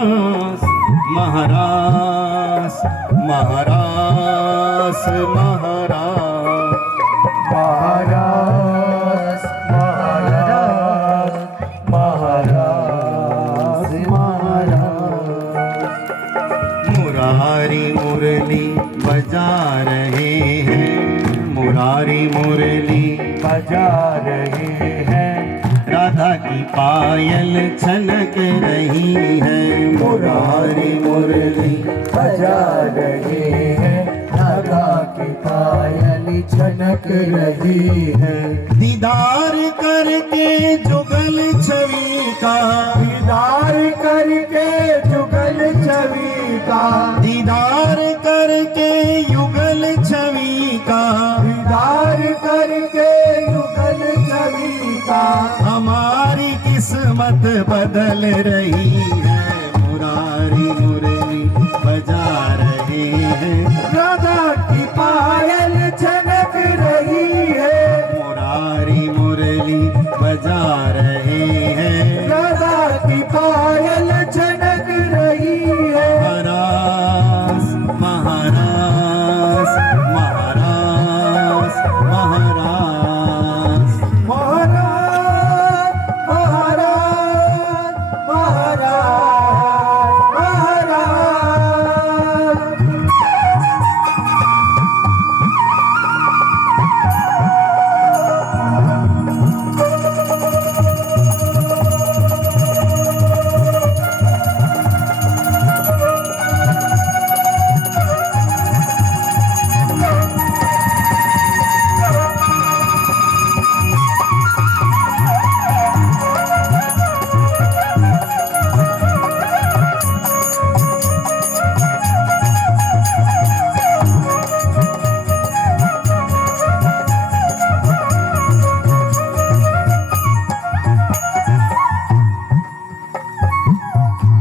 महाराज महाराज महाराज महाराज महाराज महाराज महाराज। मुरारी मुरली बजा रहे हैं, मुरारी मुरली बजा रहे हैं। राधा की पायल छनक रही है, मुरारी मुरली बजा रहे हैं। राधा की पायल छनक रही है। दीदार करके जुगल छवि का, दीदार करके जुगल छवि का। दीदार करके युगल छवि का, दीदार करके युगल छवि का। हमारी किस्मत बदल रही है, मुरारी मुरली बजा रहे हैं। राधा की पायल छनक रही है। मुरारी मुरली बजा रहे हैं। राधा की पायल छनक रही है। महाराज महाराज महाराज महाराज महाराज महाराज महाराज महाराज।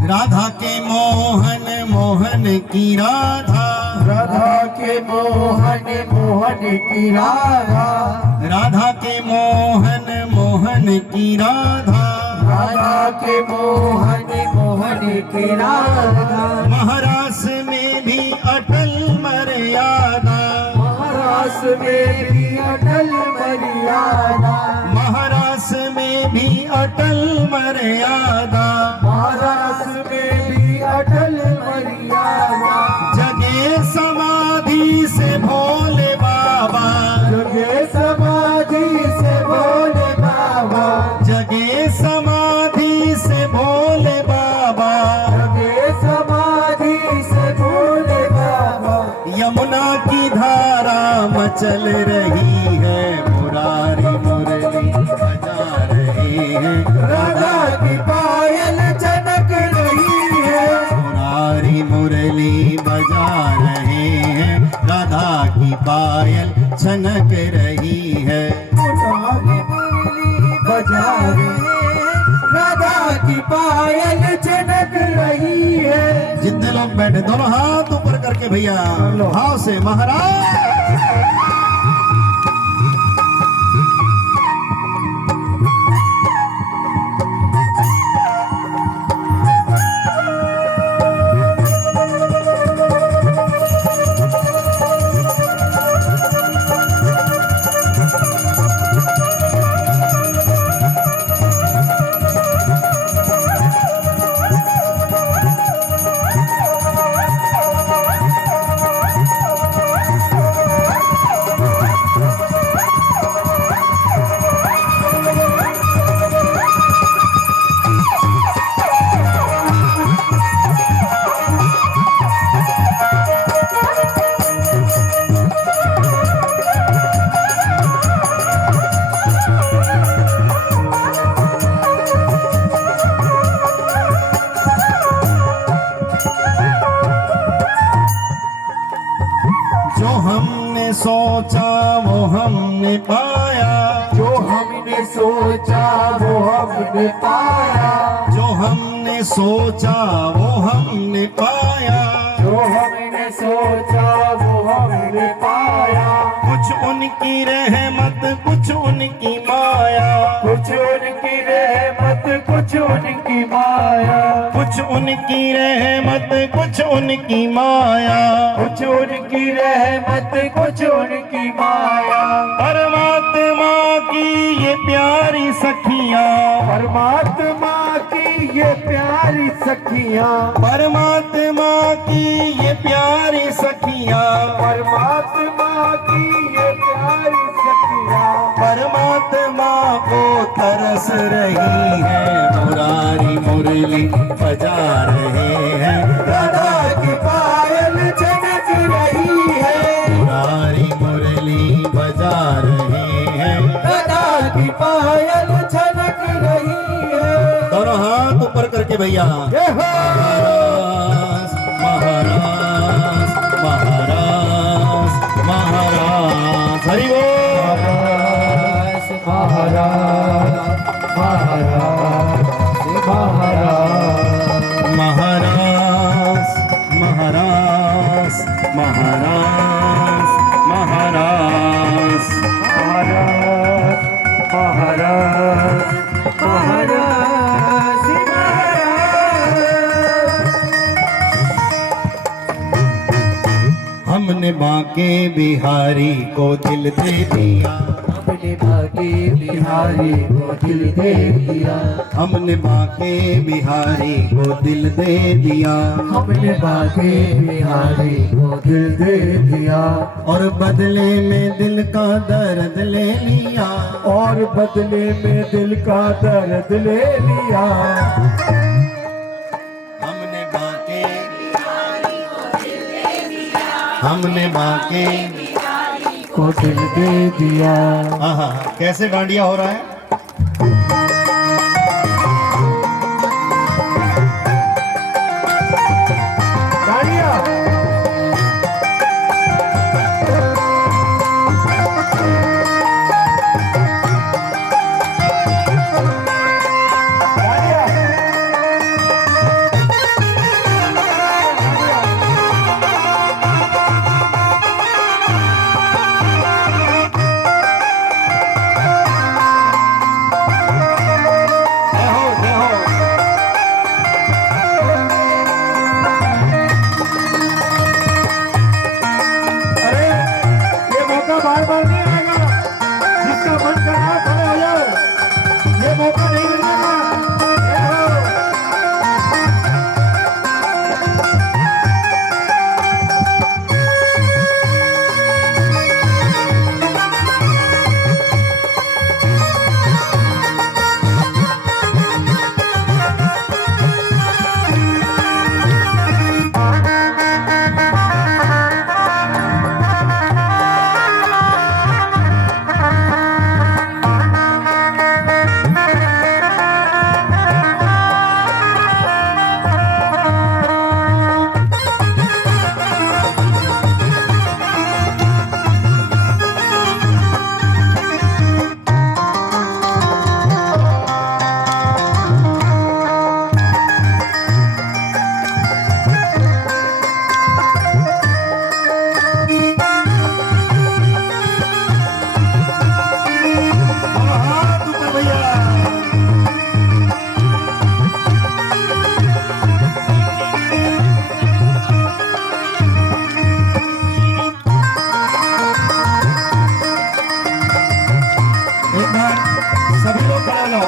राधा के मोहन मोहन की राधा, राधा के मोहन मोहन की राधा। राधा के मोहन मोहन की राधा, राधा के मोहन मोहन की राधा। महाराष्ट्र में भी अटल मर्यादा, महाराष्ट्र में भी अटल मर्यादा। महाराष्ट्र में भी अटल मर्यादा। महाराष्ट्र में भी अटल मर्यादा। जगे समाधि से भोले बाबा, जगे समाधि से भोले बाबा। जगे समाधि से भोले बाबा। जगे समाधि से भोले बाबा। यमुना की धारा मचल रही है, मुरारी मुरली बजा रहे हैं। राधा की पायल छनक रही है। मुरारी मुरली बजा रहे हैं, राधा की पायल छनक रही है। बजा रहे हैं। राधा की पायल छनक रही है। जितने लोग बैठे दोनों हाथ ऊपर करके भैया भाव से महाराज। जो हमने सोचा वो हमने पाया, जो हमने सोचा वो हमने पाया। जो हमने सोचा वो हमने पाया। जो हमने सोचा वो हमने पाया। कुछ उनकी रहमत कुछ उनकी माया, कुछ उनकी रहमत कुछ उनकी माया। कुछ उनकी रहमत कुछ उनकी माया, कुछ उनकी रहमत कुछ उनकी माया। परमात्मा की ये प्यारी सखियां, परमात्मा की ये प्यारी सखियां, परमात्मा की ये प्यारी सखियां, परमात्मा की ये प्यारी सखियां, परमात्मा को तरस रही है, मुरारी मुरली बजा रहे हैं, राधा की पायल झनक रही है, मुरारी मुरली बजा रहे हैं, राधा की पायल झनक रही है। दोनों हाथ ऊपर करके भैया, जय हो। महाराज महाराज महाराज हरि बोल। महाराज महाराज महाराज महाराज महाराज महाराज महाराज महाराज महाराज हमने बांके बिहारी को दिल दे दिया, अपने भागे बिहारी को दिल दे दिया, हमने बांके बिहारी को दिल दे दिया, हमने भागे बिहारी को दिल दे दिया, और बदले में दिल का दर्द ले लिया, और बदले में दिल का दर्द ले लिया। हमने बांके हमने बांके को दिल दे दिया। आहा, कैसे डांडिया हो रहा है। गाड़िया बार बार नहीं आएगा, जिसका मन कर रहा है खड़े हो जाओ, ये मौका नहीं मिलेगा। सभी लोग खड़ा लो।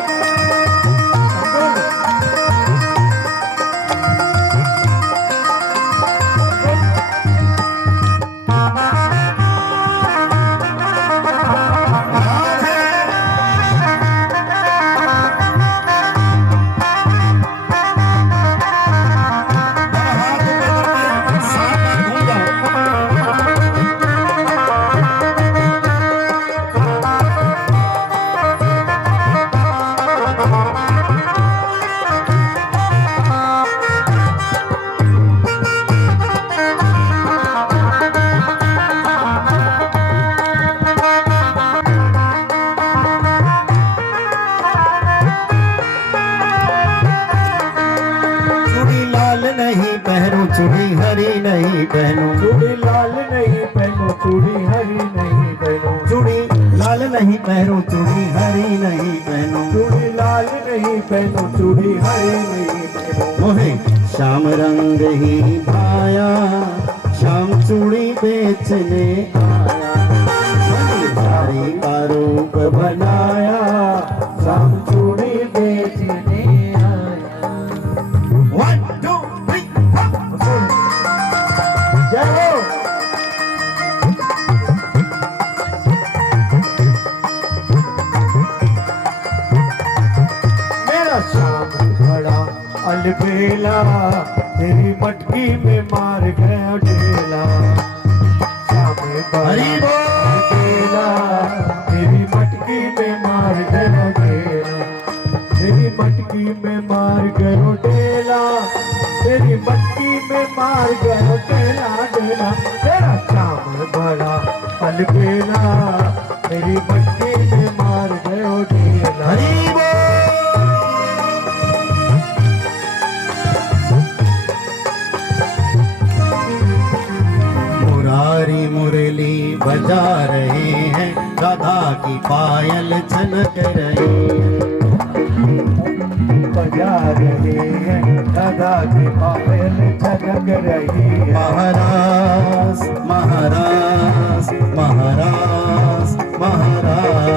चूड़ी हरी नहीं पहनूं, चूड़ी लाल नहीं पहनो, चूड़ी हरी नहीं पहनो, चूड़ी लाल नहीं पहनूं, चूड़ी हरी नहीं पहनूं, चूड़ी लाल नहीं पहनो, चूड़ी हरी नहीं पहनो। मोहे श्याम रंग ही भाया, श्याम चूड़ी बेचने आया। बलिहारी का रूप बनाया, श्याम चूड़ी बेचने आया। 1 2 3 जय हो। मेरा श्याम बड़ा अलबेला, तेरी मटकी में मार गया ढेला। श्याम बड़ा हरि बोल। अलबेला, तेरी मटकी में मार गया ढेला। तेरी मटकी में मार गया ढेला, तेरी मटकी में मार गया ढेला ढेला। तेरा श्याम बड़ा अलबेला, तेरी मटकी में मार गया ढेला। हरि बोल। मुरारी मुरली बजा रहे हैं, राधा की पायल छनक रही है। बजा रहे हैं, राधा की पायल छनक रही है। महाराज महाराज महाराज महाराज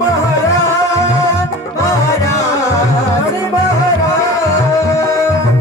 महाराज महाराज महाराज महाराज।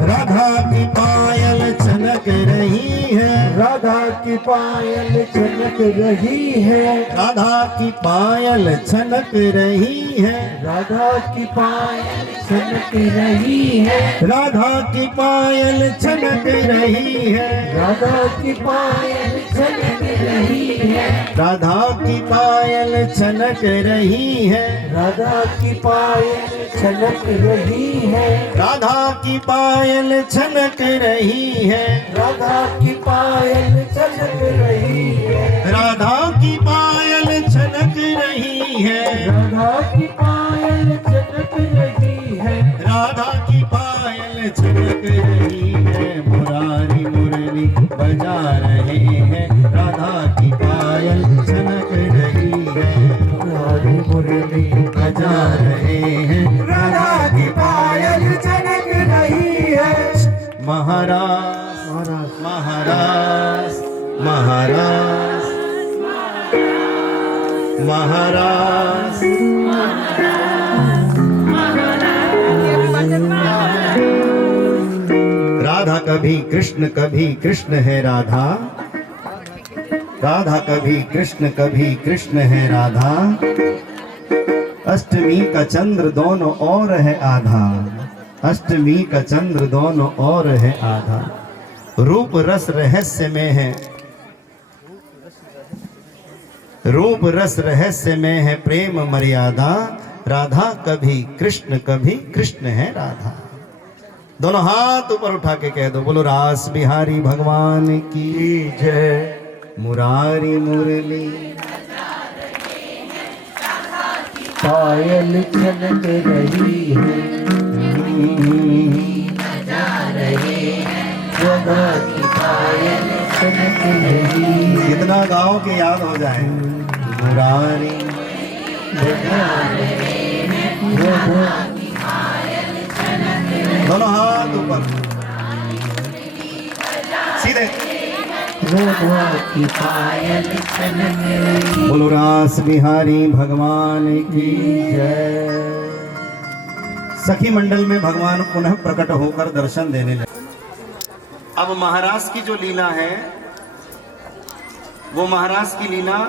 राधा की पायल छनक रही है, राधा की पायल छनक रही है। राधा की पायल छनक रही है। राधा की पायल छनक रही है। राधा की पायल छनक रही है। राधा की पायल छनक रही है। राधा की पायल छनक रही है। राधा की पायल छनक रही है। राधा की पायल छनक रही है। राधा की पायल छनक रही है। राधा की पायल छनक रही है। राधा की पायल छनक रही है। राधा की पायल छनक रही है। मुरारी मुरली बजा रहे हैं, राधा की पायल छनक रही है। मुरारी मुरली बजा रहे हैं, राधा की पायल छनक रही है। महाराज महाराज महाराज महाराज महाराज राधा कभी कृष्ण है राधा। राधा कभी कृष्ण है राधा। अष्टमी का चंद्र दोनों और है आधा। अष्टमी का चंद्र दोनों और है आधा। रूप रस रहस्य में है, रूप रस रहस्य में है प्रेम मर्यादा। राधा कभी कृष्ण है राधा। दोनों हाथ ऊपर उठा के कह दो, बोलो रास बिहारी भगवान की जय। मुरारी मुरली पायल छनक रही है। राधा की पायल छनक रही है। कितना गाओ के याद हो जाए। मुरारी दोनों हाथ ऊपर सीधे। राधा की पायल छनक रही है। बोलो रास बिहारी भगवान की जय। सखी मंडल में भगवान पुनः प्रकट होकर दर्शन देने लगे। अब महाराज की जो लीला है, वो महाराज की लीला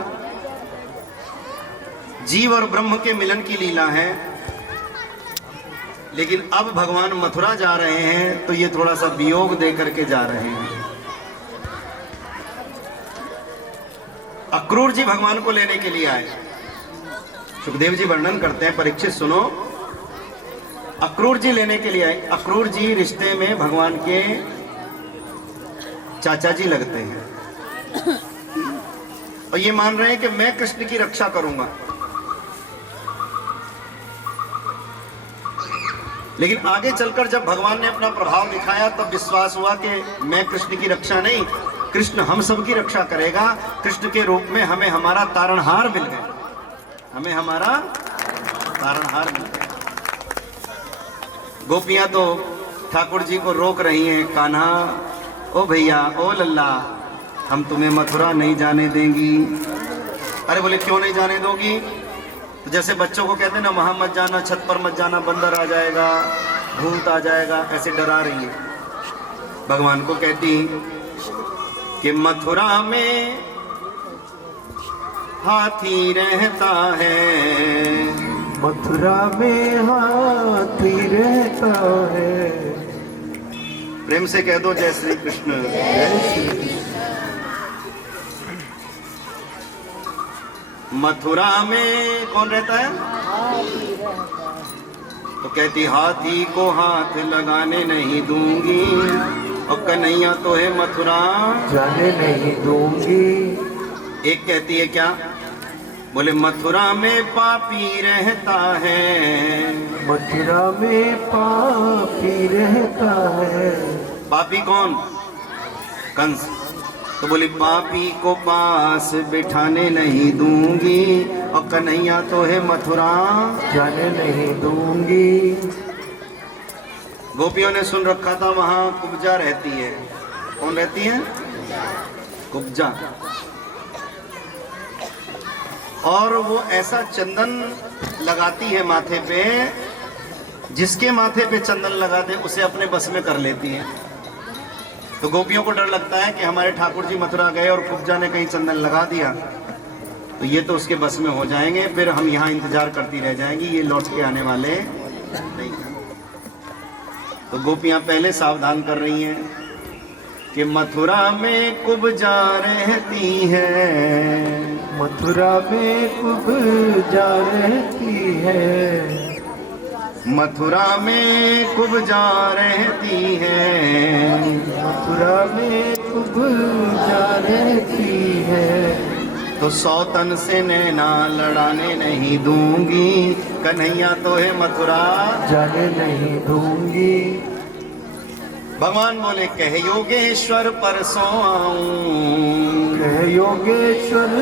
जीव और ब्रह्म के मिलन की लीला है। लेकिन अब भगवान मथुरा जा रहे हैं तो ये थोड़ा सा वियोग दे करके जा रहे हैं। अक्रूर जी भगवान को लेने के लिए आए। सुखदेव जी वर्णन करते हैं, परीक्षित सुनो। अक्रूर जी लेने के लिए आए। अक्रूर जी रिश्ते में भगवान के चाचा जी लगते हैं और ये मान रहे हैं कि मैं कृष्ण की रक्षा करूंगा। लेकिन आगे चलकर जब भगवान ने अपना प्रभाव दिखाया तब विश्वास हुआ कि मैं कृष्ण की रक्षा नहीं, कृष्ण हम सब की रक्षा करेगा। कृष्ण के रूप में हमें हमारा तारणहार मिल गया। हमें हमारा तारणहार मिल गया। गोपियां तो ठाकुर जी को रोक रही हैं, कान्हा, ओ भैया, ओ लल्ला, हम तुम्हें मथुरा नहीं जाने देंगी। अरे बोले क्यों नहीं जाने दोगी? तो जैसे बच्चों को कहते हैं ना, वहां मत जाना, छत पर मत जाना, बंदर आ जाएगा, भूत आ जाएगा, ऐसे डरा रही है। भगवान को कहती कि मथुरा में हाथी रहता है, मथुरा में हाथी रहता है। प्रेम से कह दो जय श्री कृष्ण। मथुरा में कौन रहता है? तो कहती हाथी को हाथ लगाने नहीं दूंगी, और कन्हैया तो है मथुरा जाने नहीं दूंगी। एक कहती है क्या? बोले मथुरा में पापी रहता है, मथुरा में पापी रहता है। पापी कौन? कंस। तो बोली पापी को पास बिठाने नहीं दूंगी, और कन्हैया तो है मथुरा जाने नहीं दूंगी। गोपियों ने सुन रखा था वहां कुब्जा रहती है। कौन रहती है? कुब्जा। और वो ऐसा चंदन लगाती है माथे पे, जिसके माथे पे चंदन लगा दे उसे अपने बस में कर लेती है। तो गोपियों को डर लगता है कि हमारे ठाकुर जी मथुरा गए और कुब्जा ने कहीं चंदन लगा दिया तो ये तो उसके बस में हो जाएंगे, फिर हम यहाँ इंतजार करती रह जाएंगी, ये लौट के आने वाले नहीं। तो गोपियां पहले सावधान कर रही हैं कि मथुरा में कुब्जा रहती है, मथुरा में कुब्जा रहती है। मथुरा में कुब्जा रहती है, मथुरा में कुब्जा रहती है। तो सौतन से नैना लड़ाने नहीं दूंगी, कन्हैया तो है मथुरा जाने नहीं दूंगी। भगवान बोले कह योगेश्वर परसों आऊं, कह योगेश्वर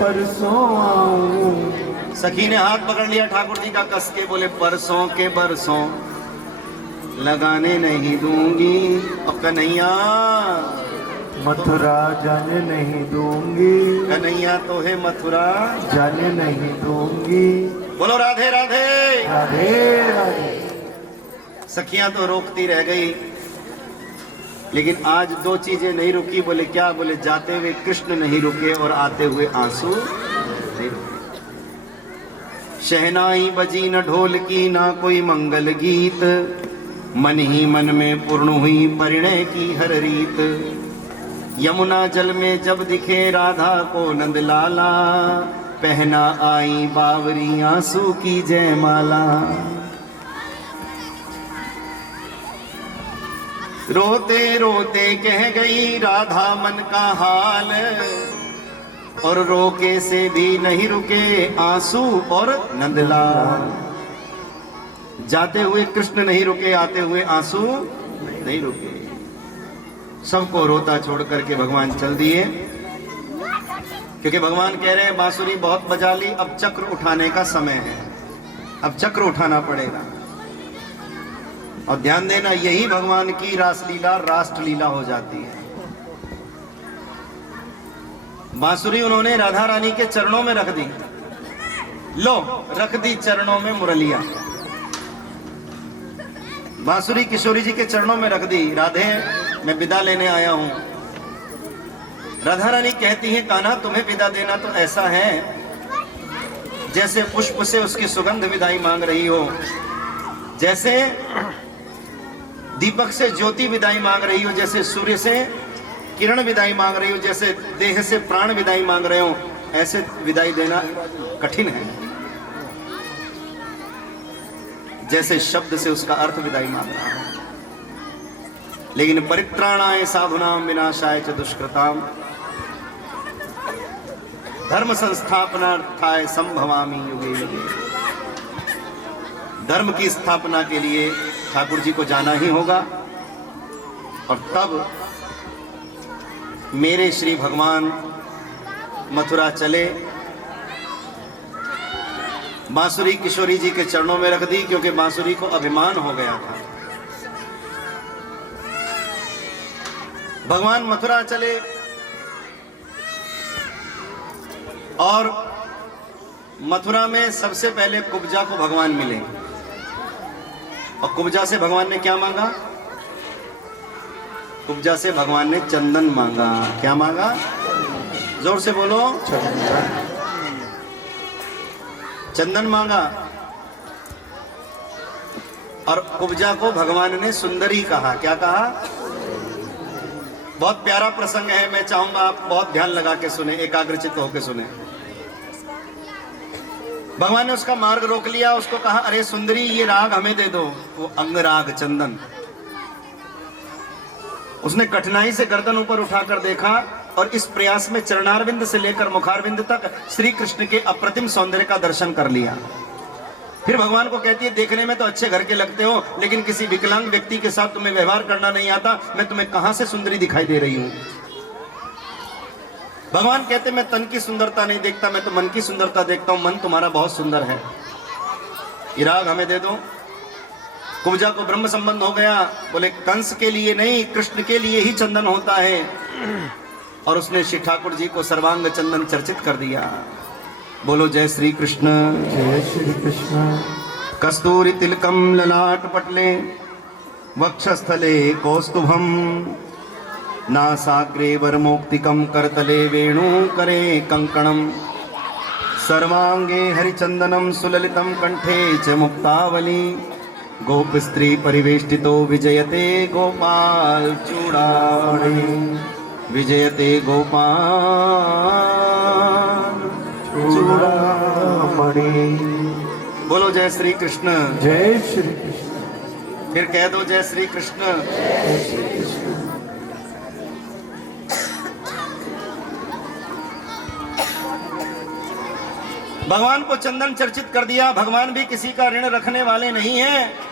परसों आऊं। सखी ने हाथ पकड़ लिया ठाकुर जी का कस के, बोले परसों के बरसों लगाने नहीं दूंगी, और कन्हैया मथुरा जाने नहीं दूंगी। कन्हैया तो है मथुरा जाने नहीं दूंगी। बोलो राधे राधे राधे राधे। सखियां तो रोकती रह गई, लेकिन आज दो चीजें नहीं रुकी। बोले क्या? बोले जाते हुए कृष्ण नहीं रुके और आते हुए आंसू नहीं रुके। शहनाई बजी न ढोल की ना कोई मंगल गीत, मन ही मन में पूर्ण हुई परिणय की हर रीत। यमुना जल में जब दिखे राधा को नंद लाला, पहना आई बावरी आंसू की जयमाला। रोते रोते कह गई राधा मन का हाल, और रोके से भी नहीं रुके आंसू और नंदलाल। जाते हुए कृष्ण नहीं रुके, आते हुए आंसू नहीं रुके। सबको रोता छोड़ करके भगवान चल दिए, क्योंकि भगवान कह रहे हैं बांसुरी बहुत बजा ली, अब चक्र उठाने का समय है, अब चक्र उठाना पड़ेगा। और ध्यान देना, यही भगवान की रासलीला राष्ट्रलीला हो जाती है। बांसुरी उन्होंने राधा रानी के चरणों में रख दी, लो रख दी चरणों में मुरलिया। बांसुरी किशोरी जी के चरणों में रख दी, राधे मैं विदा लेने आया हूं। राधा रानी कहती है कान्हा तुम्हें विदा देना तो ऐसा है जैसे पुष्प से उसकी सुगंध विदाई मांग रही हो, जैसे दीपक से ज्योति विदाई मांग रही हो, जैसे सूर्य से किरण विदाई मांग रही हो, जैसे देह से प्राण विदाई मांग रहे हो, ऐसे विदाई देना कठिन है, जैसे शब्द से उसका अर्थ विदाई मांग रहा है। लेकिन परित्राणाय साधुनाम विनाशाय च दुष्कृताम, धर्म संस्थापनार्थाय संभवामि युगे युगे। धर्म की स्थापना के लिए ठाकुर जी को जाना ही होगा, और तब मेरे श्री भगवान मथुरा चले। बांसुरी किशोरी जी के चरणों में रख दी, क्योंकि बांसुरी को अभिमान हो गया था। भगवान मथुरा चले और मथुरा में सबसे पहले कुब्जा को भगवान मिले, और कुब्जा से भगवान ने क्या मांगा? कुब्जा से भगवान ने चंदन मांगा। क्या मांगा? जोर से बोलो। चंदन मांगा। और कुब्जा को भगवान ने सुंदरी कहा। क्या कहा? बहुत प्यारा प्रसंग है, मैं चाहूंगा आप बहुत ध्यान लगा के सुने, एकाग्रचित्त होकर सुने। भगवान ने उसका मार्ग रोक लिया, उसको कहा अरे सुंदरी ये राग हमें दे दो, वो अंगराग चंदन। उसने कठिनाई से गर्दन ऊपर उठाकर देखा और इस प्रयास में चरणारविंद से लेकर मुखारविंद तक श्री कृष्ण के अप्रतिम सौंदर्य का दर्शन कर लिया। फिर भगवान को कहती है देखने में तो अच्छे घर के लगते हो, लेकिन किसी विकलांग व्यक्ति के साथ तुम्हें व्यवहार करना नहीं आता, मैं तुम्हें कहां से सुंदरी दिखाई दे रही हूं? भगवान कहते मैं तन की सुंदरता नहीं देखता, मैं तो मन की सुंदरता देखता हूं, मन तुम्हारा बहुत सुंदर है, ये राग हमें दे दो। कुब्जा को ब्रह्म संबंध हो गया, बोले कंस के लिए नहीं, कृष्ण के लिए ही चंदन होता है। और उसने श्री ठाकुर जी को सर्वांग चंदन चर्चित कर दिया। बोलो जय श्री कृष्ण। जय श्री कृष्ण। कस्तूरी तिलकम ललाट पटले वक्षस्थले कौस्तुभम नासाग्रे वरमोक्तिकम करतले वेणु करे कंकणम सर्वांगे हरिचंदनम सुललितम कंठे च मुक्तावली गोप स्त्री परिवेष्टितो विजयते गोपाल चूड़ामणि विजयते गोपाल चूड़ामणि। बोलो जय श्री कृष्ण। जय श्री कृष्ण। फिर कह दो जय श्री कृष्ण। जय श्री कृष्ण। भगवान को चंदन चर्चित कर दिया। भगवान भी किसी का ऋण रखने वाले नहीं है।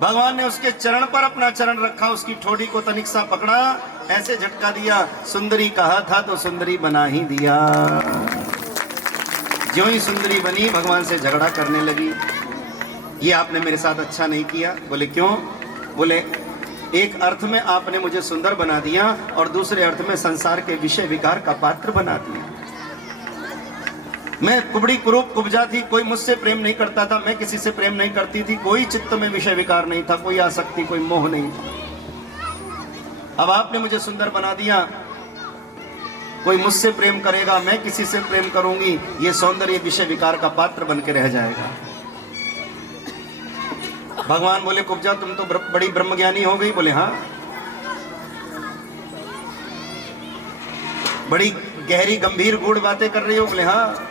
भगवान ने उसके चरण पर अपना चरण रखा, उसकी ठोड़ी को तनिक सा पकड़ा, ऐसे झटका दिया, सुंदरी कहा था तो सुंदरी बना ही दिया। ज्यों ही सुंदरी बनी भगवान से झगड़ा करने लगी, ये आपने मेरे साथ अच्छा नहीं किया। बोले क्यों? बोले एक अर्थ में आपने मुझे सुंदर बना दिया और दूसरे अर्थ में संसार के विषय विकार का पात्र बना दिया। मैं कुबड़ी कुरूप कुब्जा थी, कोई मुझसे प्रेम नहीं करता था, मैं किसी से प्रेम नहीं करती थी, कोई चित्त में विषय विकार नहीं था, कोई आसक्ति कोई मोह नहीं था। अब आपने मुझे सुंदर बना दिया, कोई मुझसे प्रेम करेगा, मैं किसी से प्रेम करूंगी, ये सौंदर्य विषय विकार का पात्र बन के रह जाएगा। भगवान बोले कुब्जा तुम तो बड़ी ब्रह्मज्ञानी हो गई। बोले हाँ, बड़ी गहरी गंभीर गूढ़ बातें कर रही हो। बोले हाँ।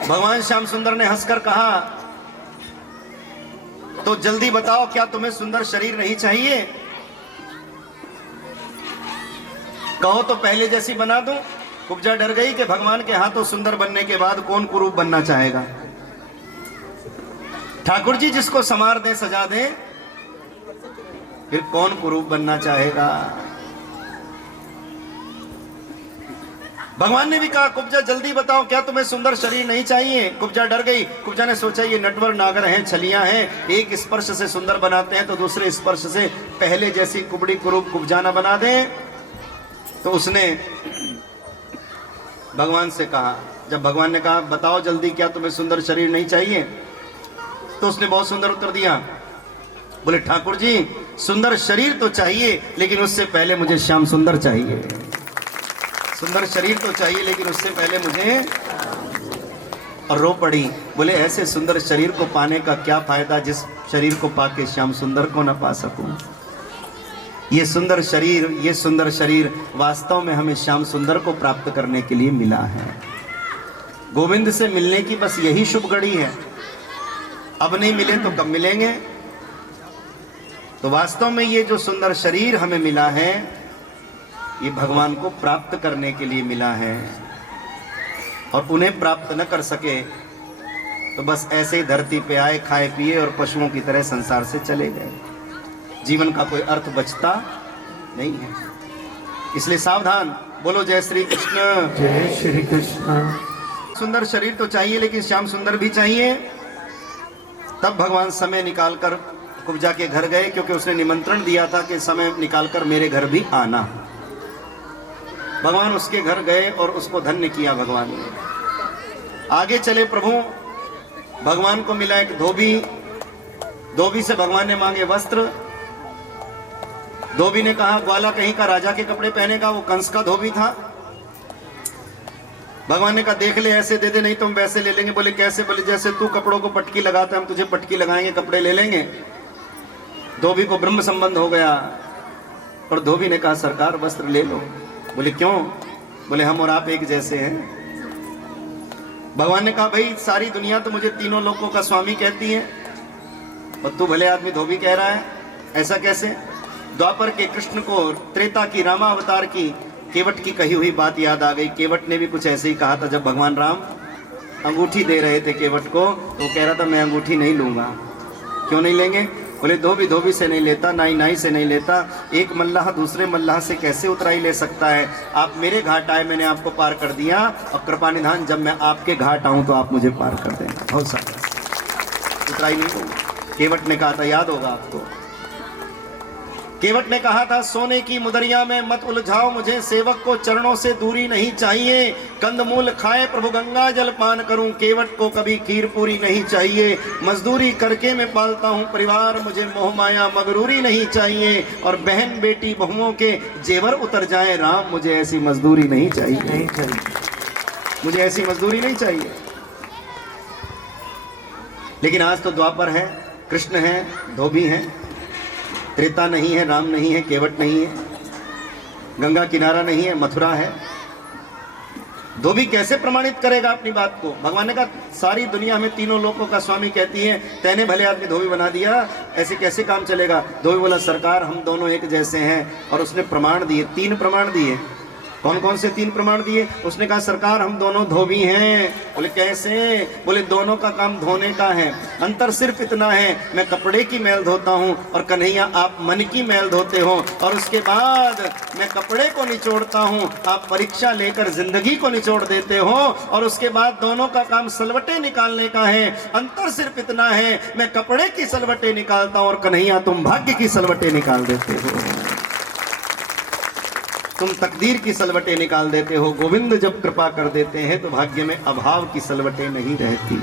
भगवान श्याम सुंदर ने हंसकर कहा तो जल्दी बताओ क्या तुम्हें सुंदर शरीर नहीं चाहिए? कहो तो पहले जैसी बना दूं। कुब्जा डर गई कि भगवान के हाथों सुंदर बनने के बाद कौन कुरूप बनना चाहेगा। ठाकुर जी जिसको संवार दे सजा दे, फिर कौन कुरूप बनना चाहेगा। भगवान ने भी कहा कुब्जा जल्दी बताओ क्या तुम्हें सुंदर शरीर नहीं चाहिए? कुब्जा डर गई। कुब्जा ने सोचा ये नटवर नागर हैं, छलियां हैं, एक स्पर्श से सुंदर बनाते हैं तो दूसरे स्पर्श से पहले जैसी कुबड़ी कुरूप कुब्जा ना बना दें। तो उसने भगवान से कहा, जब भगवान ने कहा बताओ जल्दी क्या तुम्हें सुंदर शरीर नहीं चाहिए, तो उसने बहुत सुंदर उत्तर दिया। बोले ठाकुर जी सुंदर शरीर तो चाहिए, लेकिन उससे पहले मुझे श्याम सुंदर चाहिए। सुंदर शरीर तो चाहिए लेकिन उससे पहले मुझे। और रो पड़ी। बोले ऐसे सुंदर शरीर को पाने का क्या फायदा जिस शरीर को पाके श्याम सुंदर को ना पा सकूं। ये सुंदर शरीर वास्तव में हमें श्याम सुंदर को प्राप्त करने के लिए मिला है। गोविंद से मिलने की बस यही शुभ घड़ी है। अब नहीं मिले तो कब मिलेंगे। तो वास्तव में ये जो सुंदर शरीर हमें मिला है, ये भगवान को प्राप्त करने के लिए मिला है। और उन्हें प्राप्त न कर सके तो बस ऐसे ही धरती पे आए, खाए पिए और पशुओं की तरह संसार से चले गए। जीवन का कोई अर्थ बचता नहीं है। इसलिए सावधान। बोलो जय श्री कृष्ण। जय श्री कृष्ण। बहुत सुंदर शरीर तो चाहिए लेकिन श्याम सुंदर भी चाहिए। तब भगवान समय निकालकर कुब्जा के घर गए, क्योंकि उसने निमंत्रण दिया था कि समय निकालकर मेरे घर भी आना। भगवान उसके घर गए और उसको धन्य किया भगवान ने। आगे चले प्रभु, भगवान को मिला एक धोबी। धोबी से भगवान ने मांगे वस्त्र। धोबी ने कहा ग्वाला कहीं का राजा के कपड़े पहनेगा, वो कंस का धोबी था। भगवान ने कहा देख ले ऐसे दे दे, नहीं तो हम वैसे ले लेंगे। बोले कैसे? बोले जैसे तू कपड़ों को पटकी लगाता है हम तुझे पटकी लगाएंगे, कपड़े ले लेंगे। धोबी को ब्रह्म संबंध हो गया और धोबी ने कहा सरकार वस्त्र ले लो। बोले क्यों? बोले हम और आप एक जैसे हैं। भगवान ने कहा भाई सारी दुनिया तो मुझे तीनों लोगों का स्वामी कहती है और तू भले आदमी धोबी कह रहा है, ऐसा कैसे? द्वापर के कृष्ण को त्रेता की रामावतार की केवट की कही हुई बात याद आ गई। केवट ने भी कुछ ऐसे ही कहा था जब भगवान राम अंगूठी दे रहे थे केवट को, तो कह रहा था मैं अंगूठी नहीं लूंगा। क्यों नहीं लेंगे? बोले धोबी धोबी से नहीं लेता, नाई नाई से नहीं लेता, एक मल्लाह दूसरे मल्लाह से कैसे उतराई ले सकता है? आप मेरे घाट आए, मैंने आपको पार कर दिया, और कृपा निधान जब मैं आपके घाट आऊं तो आप मुझे पार कर देना। बहुत सारा उतराई नहीं दूंगा। केवट ने कहा था, याद होगा आपको, केवट ने कहा था सोने की मुदरिया में मत उलझाओ मुझे, सेवक को चरणों से दूरी नहीं चाहिए। कंदमूल खाए प्रभु गंगा जल पान करूं, केवट को कभी खीर पूरी नहीं चाहिए। मजदूरी करके मैं पालता हूं परिवार, मुझे मोह माया मगरूरी नहीं चाहिए। और बहन बेटी बहुओं के जेवर उतर जाए राम, मुझे ऐसी मजदूरी नहीं चाहिए। नहीं चाहिए, मुझे ऐसी मजदूरी नहीं चाहिए। लेकिन आज तो द्वापर है, कृष्ण है, धोबी है, त्रेता नहीं है, राम नहीं है, केवट नहीं है, गंगा किनारा नहीं है, मथुरा है। धोबी कैसे प्रमाणित करेगा अपनी बात को? भगवान ने कहा सारी दुनिया में तीनों लोगों का स्वामी कहती है, तैने भले आदमी धोबी बना दिया, ऐसे कैसे काम चलेगा? धोबी बोला सरकार हम दोनों एक जैसे हैं। और उसने प्रमाण दिए, 3 प्रमाण दिए। कौन कौन से 3 प्रमाण दिए? उसने कहा सरकार हम दोनों धोबी हैं। बोले कैसे? बोले दोनों का काम धोने का है, अंतर सिर्फ इतना है मैं कपड़े की मैल धोता हूँ और कन्हैया आप मन की मैल धोते हो, और उसके बाद मैं कपड़े को निचोड़ता हूँ, आप परीक्षा लेकर जिंदगी को निचोड़ देते हो, और उसके बाद दोनों का काम सलवटे निकालने का है। अंतर सिर्फ इतना है मैं कपड़े की सलवटे निकालता हूँ और कन्हैया तुम भाग्य की सलवटे निकाल देते हो, तुम तकदीर की सलवटें निकाल देते हो। गोविंद जब कृपा कर देते हैं तो भाग्य में अभाव की सलवटें नहीं रहती।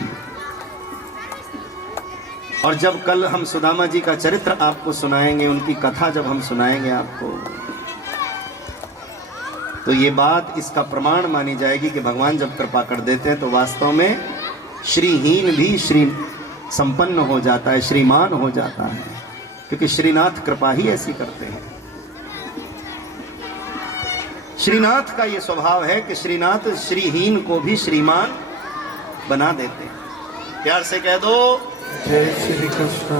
और जब कल हम सुदामा जी का चरित्र आपको सुनाएंगे, उनकी कथा जब हम सुनाएंगे आपको, तो ये बात इसका प्रमाण मानी जाएगी कि भगवान जब कृपा कर देते हैं तो वास्तव में श्रीहीन भी श्री संपन्न हो जाता है, श्रीमान हो जाता है, क्योंकि श्रीनाथ कृपा ही ऐसी करते हैं। श्रीनाथ का ये स्वभाव है कि श्रीनाथ श्रीहीन को भी श्रीमान बना देते हैं। प्यार से कह दो जय श्री कृष्ण,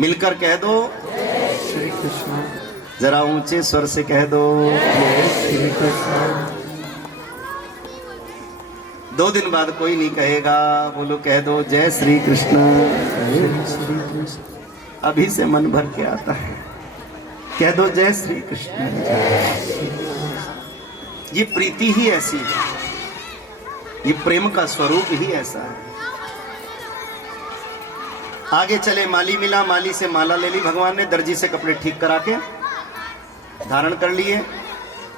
मिलकर कह दो जय श्री कृष्ण, जरा ऊंचे स्वर से कह दो जय श्री कृष्ण। 2 दिन बाद कोई नहीं कहेगा, बोलो कह दो जय श्री कृष्ण। जय श्री कृष्ण। अभी से मन भर के आता है, कह दो जय श्री कृष्ण। ये प्रीति ही ऐसी है, ये प्रेम का स्वरूप ही ऐसा है। आगे चले, माली मिला, माली से माला ले ली भगवान ने, दर्जी से कपड़े ठीक करा के धारण कर लिए।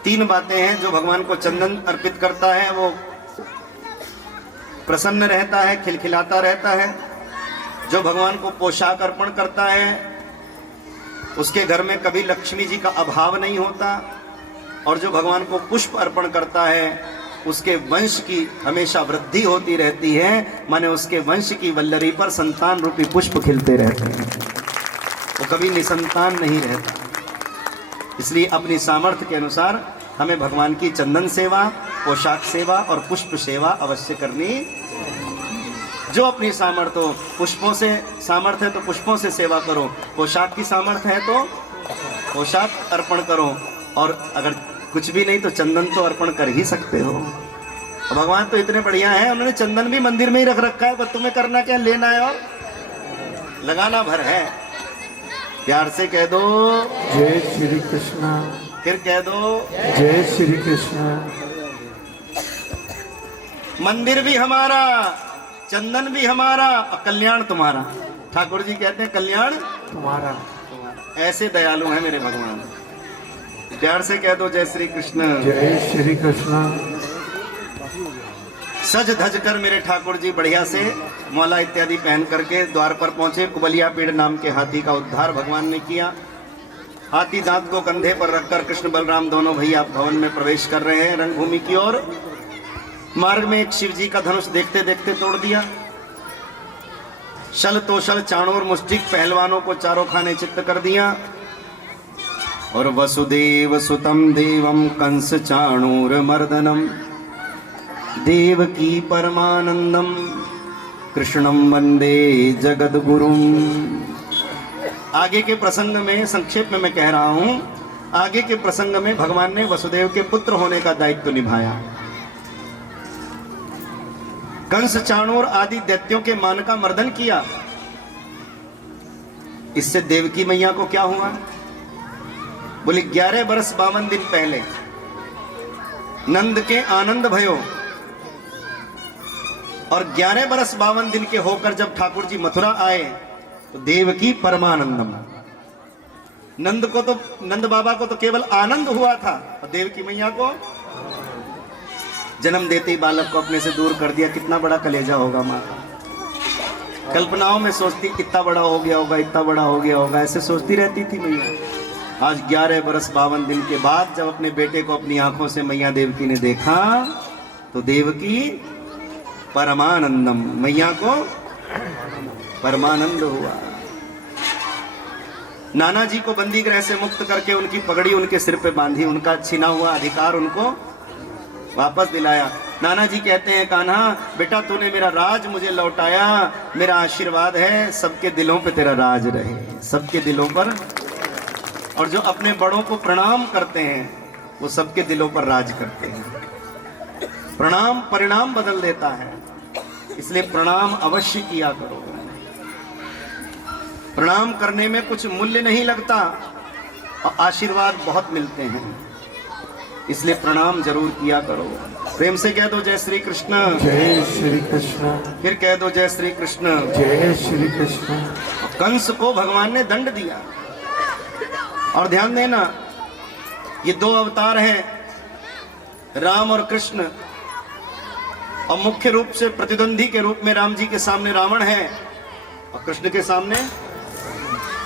3 बातें हैं, जो भगवान को चंदन अर्पित करता है वो प्रसन्न रहता है, खिलखिलाता रहता है। जो भगवान को पोशाक अर्पण करता है उसके घर में कभी लक्ष्मी जी का अभाव नहीं होता, और जो भगवान को पुष्प अर्पण करता है उसके वंश की हमेशा वृद्धि होती रहती है, माने उसके वंश की वल्लरी पर संतान रूपी पुष्प खिलते रहते हैं, वो कभी निसंतान नहीं रहता। इसलिए अपनी सामर्थ्य के अनुसार हमें भगवान की चंदन सेवा, पोशाक सेवा और पुष्प सेवा अवश्य करनी। जो अपनी सामर्थ्य हो, पुष्पों से सामर्थ्य है तो पुष्पों से सेवा करो, पोशाक की सामर्थ्य है तो पोशाक अर्पण करो, और अगर कुछ भी नहीं तो चंदन तो अर्पण कर ही सकते हो। और भगवान तो इतने बढ़िया हैं, उन्होंने चंदन भी मंदिर में ही रख रखा है, पर तुम्हें करना क्या, लेना है और लगाना भर है। प्यार से कह दो जय श्री कृष्ण, फिर कह दो जय श्री कृष्ण। मंदिर भी हमारा, चंदन भी हमारा और कल्याण तुम्हारा। ठाकुर जी कहते हैं कल्याण तुम्हारा। ऐसे दयालु हैं मेरे भगवान। प्यार से कह दो जय श्री कृष्ण। जय श्री कृष्ण। सज धज कर मेरे ठाकुर जी बढ़िया से माला इत्यादि पहन करके द्वार पर पहुंचे। कुबलिया पेड़ नाम के हाथी का उद्धार भगवान ने किया। हाथी दांत को कंधे पर रखकर कृष्ण बलराम दोनों भैया भवन में प्रवेश कर रहे हैं रंगभूमि की ओर। मार्ग में एक शिव जी का धनुष देखते देखते तोड़ दिया। शल तोशल चाणूर मुष्टिक पहलवानों को चारों खाने चित्त कर दिया। और वसुदेव सुतम देवम कंस चाणूर मर्दनम देवकी परमानंदम कृष्णम वंदे जगद्गुरुम। आगे के प्रसंग में संक्षेप में मैं कह रहा हूं, आगे के प्रसंग में भगवान ने वसुदेव के पुत्र होने का दायित्व निभाया। कंस चाणूर आदि दैत्यों के मान का मर्दन किया। इससे देवकी मैया को क्या हुआ? बोले 11 बरस 52 दिन पहले नंद के आनंद भयो और 11 बरस 52 दिन के होकर जब ठाकुर जी मथुरा आए तो देवकी परमानंदम। नंद को तो, नंद बाबा को तो केवल आनंद हुआ था और देवकी मैया को जन्म देते ही बालक को अपने से दूर कर दिया। कितना बड़ा कलेजा होगा माँ का। कल्पनाओं में सोचती इतना बड़ा हो गया होगा, इतना बड़ा हो गया होगा, ऐसे सोचती रहती थी मैया। आज 11 बरस 52 दिन के बाद जब अपने बेटे को अपनी आंखों से मैया देवकी ने देखा तो देवकी परमानंदम, मैया को परमानंद हुआ। नाना जी को बंदी गृह से मुक्त करके उनकी पगड़ी उनके सिर पे बांधी, उनका छीना हुआ अधिकार उनको वापस दिलाया। नाना जी कहते हैं कान्हा बेटा तूने मेरा राज मुझे लौटाया, मेरा आशीर्वाद है सबके दिलों पे तेरा राज रहे, सबके दिलों पर। और जो अपने बड़ों को प्रणाम करते हैं वो सबके दिलों पर राज करते हैं। प्रणाम परिणाम बदल देता है, इसलिए प्रणाम अवश्य किया करो। प्रणाम करने में कुछ मूल्य नहीं लगता और आशीर्वाद बहुत मिलते हैं, इसलिए प्रणाम जरूर किया करो। प्रेम से कह दो जय श्री कृष्ण। जय श्री कृष्ण। फिर कह दो जय श्री कृष्ण। जय श्री कृष्ण। कंस को भगवान ने दंड दिया। और ध्यान देना ये 2 अवतार हैं, राम और कृष्ण। और मुख्य रूप से प्रतिद्वंदी के रूप में राम जी के सामने रावण है और कृष्ण के सामने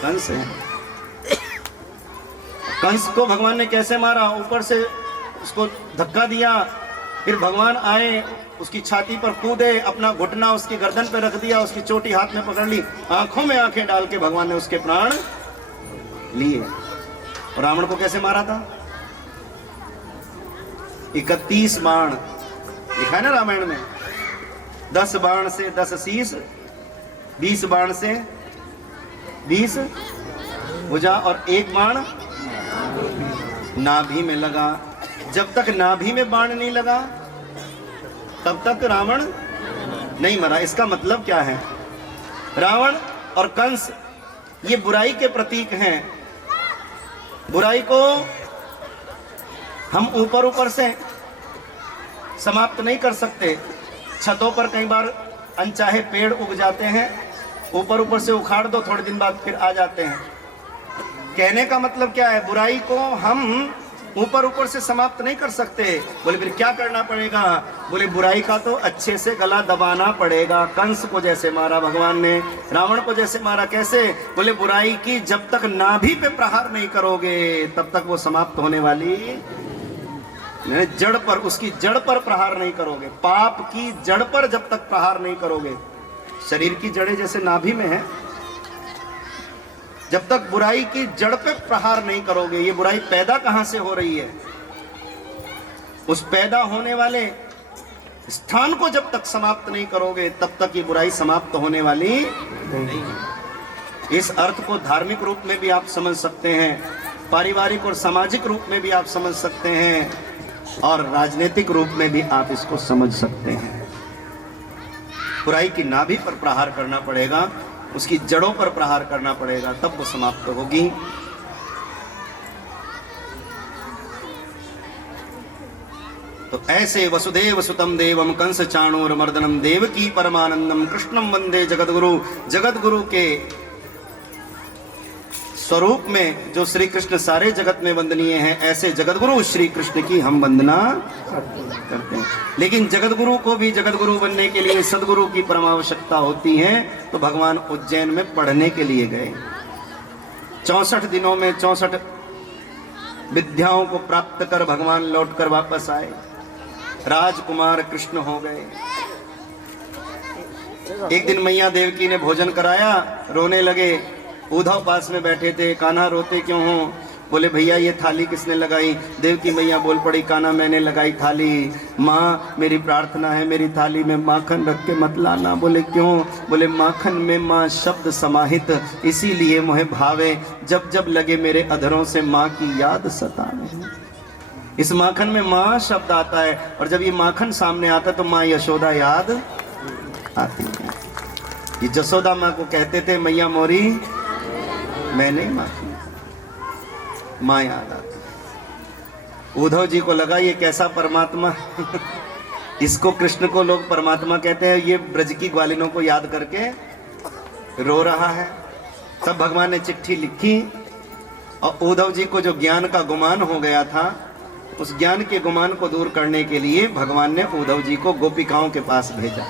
कंस है। कंस को भगवान ने कैसे मारा? ऊपर से उसको धक्का दिया, फिर भगवान आए उसकी छाती पर कूदे, अपना घुटना उसकी गर्दन पर रख दिया, उसकी चोटी हाथ में पकड़ ली, आंखों में आंखें डाल के भगवान ने उसके प्राण लिए। और रावण को कैसे मारा था? 31 बाण लिखा है ना रामायण में। 10 बाण से 10 शीश, 20 बाण से 20 भुजा और 1 बाण नाभि में लगा। जब तक नाभि में बाण नहीं लगा तब तक रावण नहीं मरा। इसका मतलब क्या है? रावण और कंस ये बुराई के प्रतीक हैं। बुराई को हम ऊपर ऊपर से समाप्त नहीं कर सकते। छतों पर कई बार अनचाहे पेड़ उग जाते हैं, ऊपर ऊपर से उखाड़ दो, थोड़े दिन बाद फिर आ जाते हैं। कहने का मतलब क्या है? बुराई को हम ऊपर ऊपर से समाप्त नहीं कर सकते। बोले फिर क्या करना पड़ेगा? बोले बुराई का तो अच्छे से गला दबाना पड़ेगा। कंस को जैसे मारा भगवान ने, रावण को जैसे मारा। कैसे? बोले बुराई की जब तक नाभि पे प्रहार नहीं करोगे तब तक वो समाप्त होने वाली जड़ पर, उसकी जड़ पर प्रहार नहीं करोगे। पाप की जड़ पर जब तक प्रहार नहीं करोगे, शरीर की जड़ें जैसे नाभि में है, जब तक बुराई की जड़ पे प्रहार नहीं करोगे, ये बुराई पैदा कहां से हो रही है, उस पैदा होने वाले स्थान को जब तक समाप्त नहीं करोगे तब तक ये बुराई समाप्त होने वाली नहीं। इस अर्थ को धार्मिक रूप में भी आप समझ सकते हैं, पारिवारिक और सामाजिक रूप में भी आप समझ सकते हैं, और राजनीतिक रूप में भी आप इसको समझ सकते हैं। बुराई की नाभि पर प्रहार करना पड़ेगा, उसकी जड़ों पर प्रहार करना पड़ेगा, तब वो समाप्त होगी। तो ऐसे वसुदेव सुतम देवम कंस चाणूर मर्दनम देवकी परमानंदम कृष्णम वंदे जगतगुरु, जगतगुरु के स्वरूप में जो श्री कृष्ण सारे जगत में वंदनीय हैं, ऐसे जगतगुरु श्री कृष्ण की हम वंदना करते हैं। लेकिन जगतगुरु को भी जगतगुरु बनने के लिए सदगुरु की परम आवश्यकता होती है। तो भगवान उज्जैन में पढ़ने के लिए गए। 64 दिनों में 64 विद्याओं को प्राप्त कर भगवान लौटकर वापस आए, राजकुमार कृष्ण हो गए। एक दिन मैया देवकी ने भोजन कराया, रोने लगे। उद्धव पास में बैठे थे। कान्हा रोते क्यों हो? बोले भैया ये थाली किसने लगाई? देवकी मैया बोल पड़ी, कान्हा मैंने लगाई थाली। माँ मेरी प्रार्थना है मेरी थाली में माखन रख के मत लाना। बोले क्यों? बोले माखन में माँ शब्द समाहित, इसीलिए मोहे भावे, जब जब लगे मेरे अधरों से माँ की याद सतावे। इस माखन में माँ शब्द आता है, और जब ये माखन सामने आता तो माँ यशोदा याद आती है। ये जसोदा माँ को कहते थे मैया मोरी मैंने माखी, माँ याद आती। उद्धव जी को लगा ये कैसा परमात्मा इसको कृष्ण को लोग परमात्मा कहते हैं, ये ब्रज की ग्वालिनों को याद करके रो रहा है। तब भगवान ने चिट्ठी लिखी, और उद्धव जी को जो ज्ञान का गुमान हो गया था, उस ज्ञान के गुमान को दूर करने के लिए भगवान ने उद्धव जी को गोपिकाओं के पास भेजा।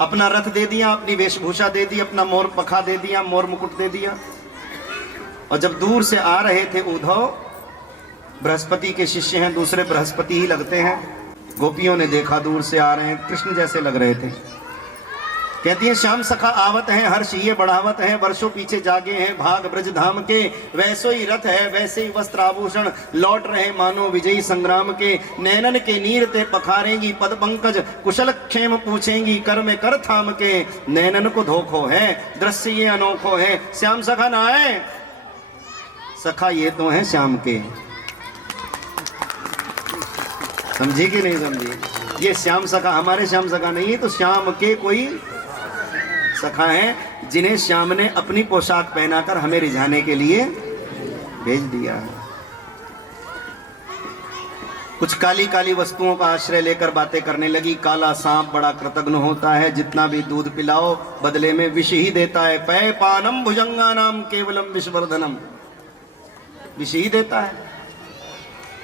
अपना रथ दे दिया, अपनी वेशभूषा दे दी, अपना मोर पखा दे दिया, मोर मुकुट दे दिया। और जब दूर से आ रहे थे उद्धव, बृहस्पति के शिष्य हैं, दूसरे बृहस्पति ही लगते हैं, गोपियों ने देखा दूर से आ रहे हैं, कृष्ण जैसे लग रहे थे। कहती है श्याम सखा आवत हैं, हर्ष ये बढ़ावत हैं, वर्षों पीछे जागे हैं भाग ब्रज धाम के, वैसो ही रथ है वैसे ही वस्त्र आभूषण, लौट रहे मानो विजयी संग्राम के, नैनन के नीर ते पखारेंगी पद पंकज, कुशल क्षेम पूछेंगी कर में कर थाम के, नैनन को धोखो है दृश्य ये अनोखो है, श्याम सखा ना आए, सखा ये तो है श्याम के। समझी कि नहीं समझी? ये श्याम सखा हमारे श्याम सखा नहीं है, तो श्याम के कोई सखा हैं जिन्हें श्याम ने अपनी पोशाक पहनाकर हमें रिझाने के लिए भेज दिया। कुछ काली काली वस्तुओं का आश्रय लेकर बातें करने लगी। काला सांप बड़ा कृतघ्न होता है, जितना भी दूध पिलाओ बदले में विष ही देता है। पय पानम भुजंगा नाम केवलम विषवर्धनम, विष ही देता है।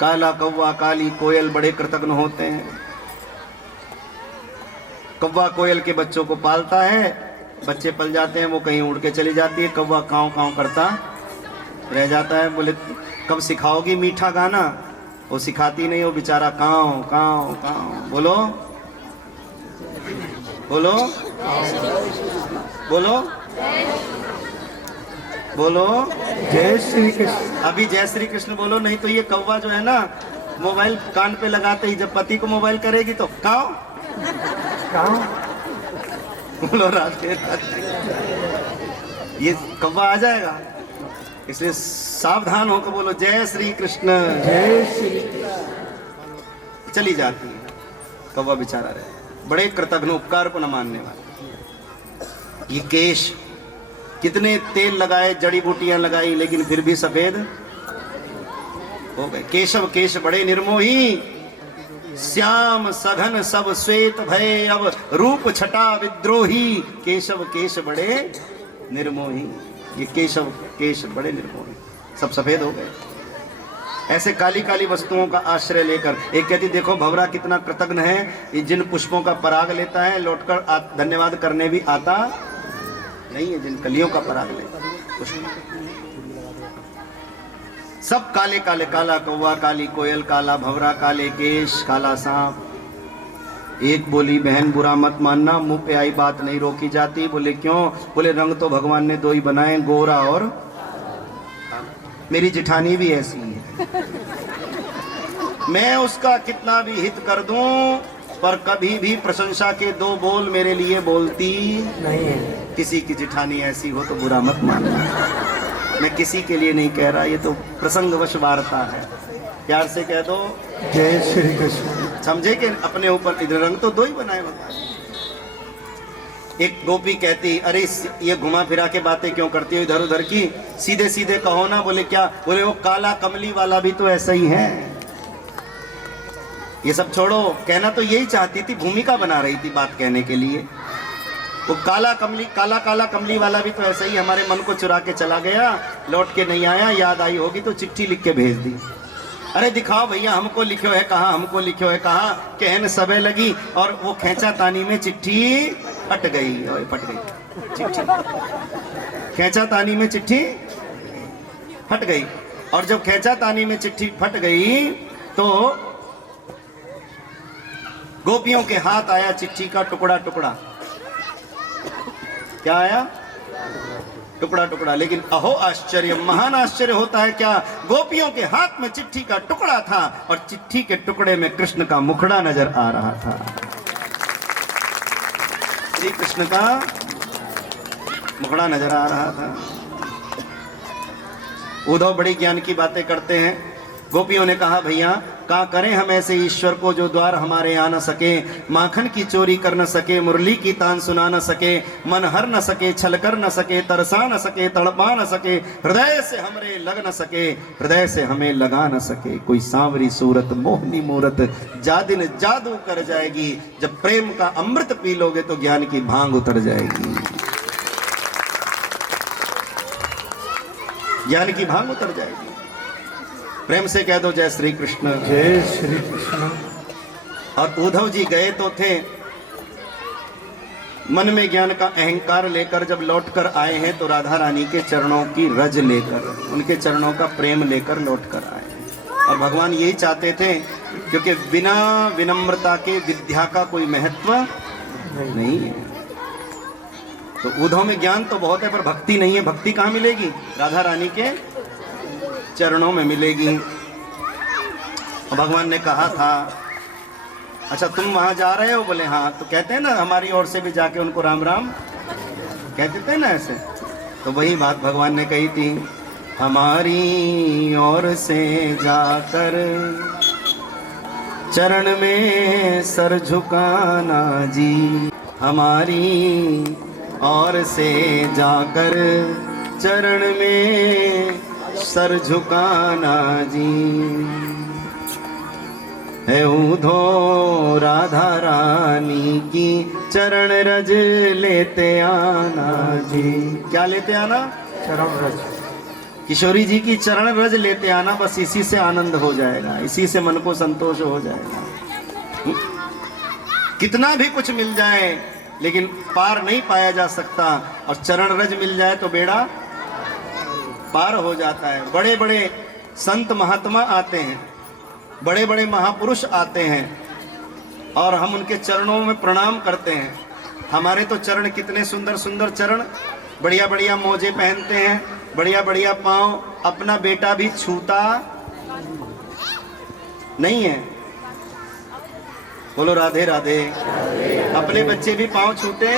काला कौवा काली कोयल बड़े कृतघ्न होते हैं। कौवा कोयल के बच्चों को पालता है, बच्चे पल जाते हैं, वो कहीं उड़ के चली जाती है, कौवा काँव काँव करता रह जाता है। बोले कब सिखाओगी मीठा गाना? वो सिखाती नहीं, वो बेचारा काँव काँव काँव। बोलो बोलो बोलो बोलो जय श्री कृष्ण। अभी जय श्री कृष्ण बोलो, नहीं तो ये कौवा जो है ना, मोबाइल कान पे लगाते ही जब पति को मोबाइल करेगी तो काँव बोलो राधे राधे, ये कौवा आ जाएगा। इसलिए सावधान होकर बोलो जय श्री कृष्ण। जय श्री चली जाती है, कौवा बेचारा रहे। बड़े कृतघ्न, उपकार को न मानने वाले। ये केश, कितने तेल लगाए, जड़ी बूटियां लगाई, लेकिन फिर भी सफेद हो गए। केशव केश बड़े निर्मोही, श्याम सघन सब श्वेत भय, अब रूप छटा विद्रोही। केशव केश बड़े निर्मोही, ये केशव केश बड़े निर्मोही, सब सफेद हो गए। ऐसे काली काली वस्तुओं का आश्रय लेकर एक कहती देखो भंवरा कितना कृतघ्न है, ये जिन पुष्पों का पराग लेता है लौटकर धन्यवाद करने भी आता नहीं है, जिन कलियों का पराग लेता पुष्प। सब काले काले, काला कौवा काली कोयल, काला भंवरा काले केश, काला सांप। एक बोली बहन बुरा मत मानना, मुंह पे आई बात नहीं रोकी जाती। बोले क्यों? बोले रंग तो भगवान ने दो ही बनाए, गोरा और मेरी जिठानी भी ऐसी है। मैं उसका कितना भी हित कर दूं, पर कभी भी प्रशंसा के दो बोल मेरे लिए बोलती नहीं है। किसी की जिठानी ऐसी हो तो बुरा मत मानना। मैं किसी के लिए नहीं कह रहा, ये तो प्रसंगवश वार्ता है, प्यार से कह दो जय श्री कृष्ण। समझे कि अपने ऊपर रंग तो दो ही बनाए भगवान। एक गोपी कहती अरे ये घुमा फिरा के बातें क्यों करती हो इधर उधर की, सीधे सीधे कहो ना। बोले क्या? बोले वो काला कमली वाला भी तो ऐसा ही है। ये सब छोड़ो, कहना तो यही चाहती थी, भूमिका बना रही थी बात कहने के लिए। वो काला काला कमली वाला भी तो ऐसा ही हमारे मन को चुरा के चला गया, लौट के नहीं आया। याद आई होगी तो चिट्ठी लिख के भेज दी। अरे दिखाओ भैया, हमको लिखो है कहाँ, हमको लिखो है कहाँ। कहन सबे लगी और वो खेचा तानी में चिट्ठी फट गई, फट गई चिट्ठी। खेचा तानी में चिट्ठी फट गई। और जब खेचा तानी में चिट्ठी फट गई तो गोपियों के हाथ आया चिट्ठी का टुकड़ा टुकड़ा। क्या आया? टुकड़ा टुकड़ा। लेकिन अहो आश्चर्य, महान आश्चर्य होता है क्या, गोपियों के हाथ में चिट्ठी का टुकड़ा था और चिट्ठी के टुकड़े में कृष्ण का मुखड़ा नजर आ रहा था। श्री कृष्ण का मुखड़ा नजर आ रहा था। उद्धव बड़ी ज्ञान की बातें करते हैं। गोपियों ने कहा भैया क्या करें हम ऐसे ईश्वर को जो द्वार हमारे आ न सके, माखन की चोरी कर न सके, मुरली की तान सुना न सके, मन हर न सके, छल कर न सके, तरसा न सके, तड़पा न सके, हृदय से हमरे लग न सके, हृदय से हमें लगा न सके। कोई सांवरी सूरत मोहनी मूरत जादिन जादू कर जाएगी। जब प्रेम का अमृत पी लोगे तो ज्ञान की भांग उतर जाएगी। ज्ञान की भांग उतर जाएगी। प्रेम से कह दो जय श्री कृष्ण। जय श्री कृष्ण। और उद्धव जी गए तो थे, मन में ज्ञान का अहंकार लेकर जब लौटकर आए हैं तो राधा रानी के चरणों की रज लेकर, उनके चरणों का प्रेम लेकर लौटकर आए। और भगवान यही चाहते थे, क्योंकि बिना विनम्रता के विद्या का कोई महत्व नहीं है। तो उद्धव में ज्ञान तो बहुत है पर भक्ति नहीं है। भक्ति कहाँ मिलेगी? राधा रानी के चरणों में मिलेगी। और भगवान ने कहा था अच्छा तुम वहां जा रहे हो? बोले हाँ। तो कहते हैं ना हमारी ओर से भी जाके उनको राम राम कहते थे ना ऐसे। तो वही बात भगवान ने कही थी, हमारी ओर से जाकर चरण में सर झुकाना जी, हमारी ओर से जाकर चरण में सर झुकाना जी। है उद्धव राधा रानी की चरण रज लेते आना जी। क्या लेते आना? चरण रज। किशोरी जी की चरण रज लेते आना। बस इसी से आनंद हो जाएगा, इसी से मन को संतोष हो जाएगा। कितना भी कुछ मिल जाए लेकिन पार नहीं पाया जा सकता। और चरण रज मिल जाए तो बेड़ा पार हो जाता है। बड़े बड़े संत महात्मा आते हैं, बड़े बड़े महापुरुष आते हैं और हम उनके चरणों में प्रणाम करते हैं। हमारे तो चरण कितने सुंदर सुंदर चरण, बढ़िया बढ़िया मोजे पहनते हैं, बढ़िया बढ़िया पांव। अपना बेटा भी छूता नहीं है। बोलो राधे राधे। अपने बच्चे भी पांव छूते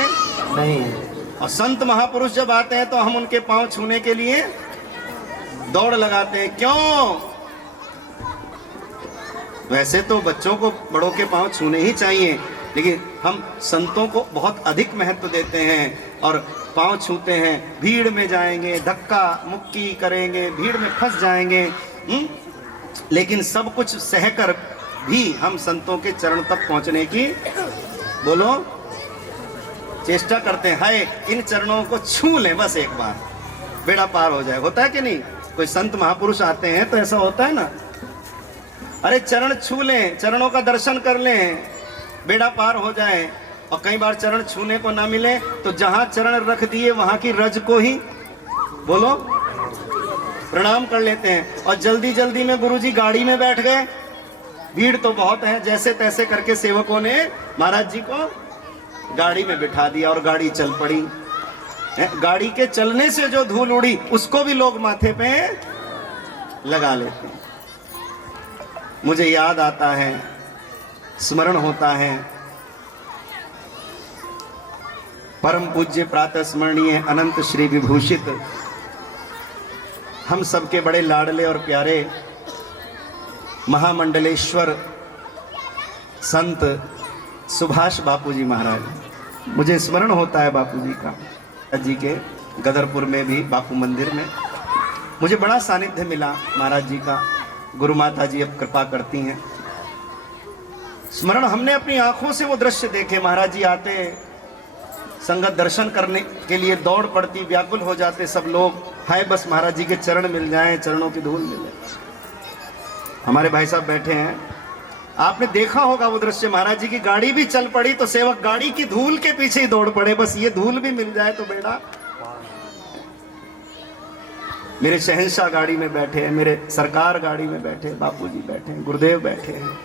नहीं। और संत महापुरुष जब आते हैं तो हम उनके पांव छूने के लिए दौड़ लगाते हैं। क्यों? वैसे तो बच्चों को बड़ों के पांव छूने ही चाहिए, लेकिन हम संतों को बहुत अधिक महत्व देते हैं और पांव छूते हैं। भीड़ में जाएंगे, धक्का मुक्की करेंगे, भीड़ में फंस जाएंगे, लेकिन सब कुछ सहकर भी हम संतों के चरण तक पहुंचने की बोलो चेष्टा करते हैं। हाय इन चरणों को छू लें बस एक बार, बेड़ा पार हो जाए। होता है कि नहीं? कोई संत महापुरुष आते हैं तो ऐसा होता है ना, अरे चरण छू लें, चरणों का दर्शन कर लें, बेड़ा पार हो जाए। और कई बार चरण छूने को ना मिले तो जहां चरण रख दिए वहां की रज को ही बोलो प्रणाम कर लेते हैं। और जल्दी जल्दी में गुरुजी गाड़ी में बैठ गए, भीड़ तो बहुत है, जैसे तैसे करके सेवकों ने महाराज जी को गाड़ी में बिठा दिया और गाड़ी चल पड़ी। गाड़ी के चलने से जो धूल उड़ी उसको भी लोग माथे पे लगा लेते हैं। मुझे याद आता है, स्मरण होता है, परम पूज्य प्रातः स्मरणीय अनंत श्री विभूषित हम सबके बड़े लाडले और प्यारे महामंडलेश्वर संत सुभाष बापूजी महाराज। मुझे स्मरण होता है बापूजी का, जी के गदरपुर में भी बापू मंदिर में मुझे बड़ा सानिध्य मिला महाराज जी का। गुरु माता जी अब कृपा करती हैं। स्मरण, हमने अपनी आंखों से वो दृश्य देखे। महाराज जी आते, संगत दर्शन करने के लिए दौड़ पड़ती, व्याकुल हो जाते सब लोग, हाय बस महाराज जी के चरण मिल जाएं, चरणों की धूल मिल जाए। हमारे भाई साहब बैठे हैं, आपने देखा होगा वो दृश्य। महाराज जी की गाड़ी भी चल पड़ी तो सेवक गाड़ी की धूल के पीछे ही दौड़ पड़े, बस ये धूल भी मिल जाए तो बेटा। मेरे शहंशाह गाड़ी में बैठे हैं, मेरे सरकार गाड़ी में बैठे हैं, बापूजी बैठे हैं, गुरुदेव बैठे हैं।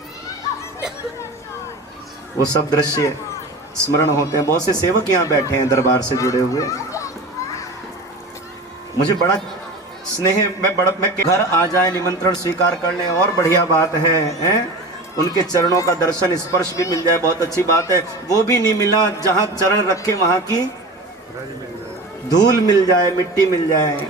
वो सब दृश्य स्मरण होते हैं। बहुत से सेवक यहाँ बैठे हैं दरबार से जुड़े हुए। मुझे बड़ा स्नेह, मैं घर आ जाए, निमंत्रण स्वीकार कर लें और बढ़िया बात है, हैं? उनके चरणों का दर्शन स्पर्श भी मिल जाए, बहुत अच्छी बात है। वो भी नहीं मिला, जहाँ चरण रखे वहाँ की धूल मिल जाए, मिट्टी मिल जाए,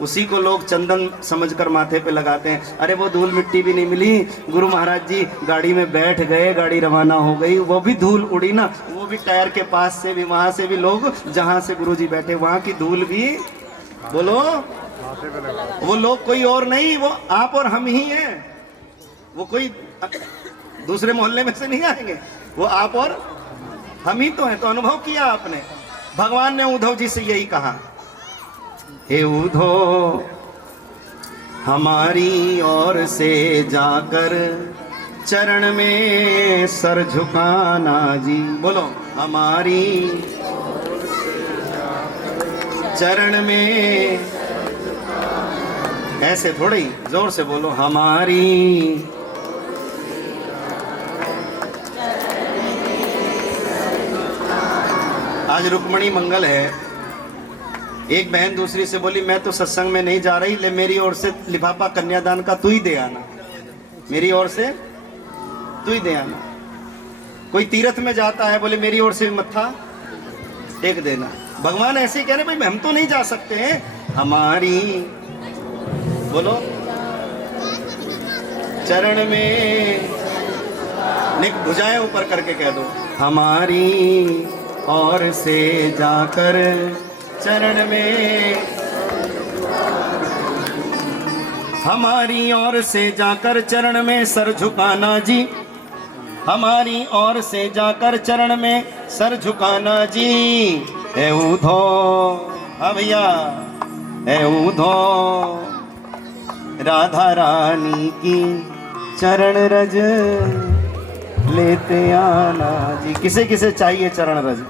उसी को लोग चंदन समझकर माथे पे लगाते हैं। अरे वो धूल मिट्टी भी नहीं मिली, गुरु महाराज जी गाड़ी में बैठ गए, गाड़ी रवाना हो गई, वो भी धूल उड़ी ना, वो भी टायर के पास से भी, वहाँ से भी लोग, जहाँ से गुरु जी बैठे वहाँ की धूल भी, बोलो, वो लोग कोई और नहीं, वो आप और हम ही हैं। वो कोई दूसरे मोहल्ले में से नहीं आएंगे, वो आप और हम ही तो हैं। तो अनुभव किया आपने। भगवान ने उद्धव जी से यही कहा, हे उद्धव हमारी ओर से जाकर चरण में सर झुकाना जी। बोलो, हमारी चरण में, ऐसे थोड़ा ही जोर से बोलो, हमारी। आज रुक्मणी मंगल है। एक बहन दूसरी से बोली, मैं तो सत्संग में नहीं जा रही, ले मेरी ओर से लिफाफा कन्यादान का तू ही दे आना, मेरी ओर से तू ही दे आना। कोई तीर्थ में जाता है, बोले मेरी ओर से भी मत्था टेक देना। भगवान ऐसे ही कह रहे, भाई हम तो नहीं जा सकते हैं, हमारी, बोलो, चरण में, निक भुजाएं ऊपर करके कह दो, हमारी ओर से जाकर चरण में, हमारी ओर से जाकर चरण में सर झुकाना जी, हमारी ओर से जाकर चरण में सर झुकाना जी। ए उद्धव, हाँ भैया, ए उद्धव राधा रानी की चरण रज लेते आना जी। किसे किसे चाहिए चरण रज?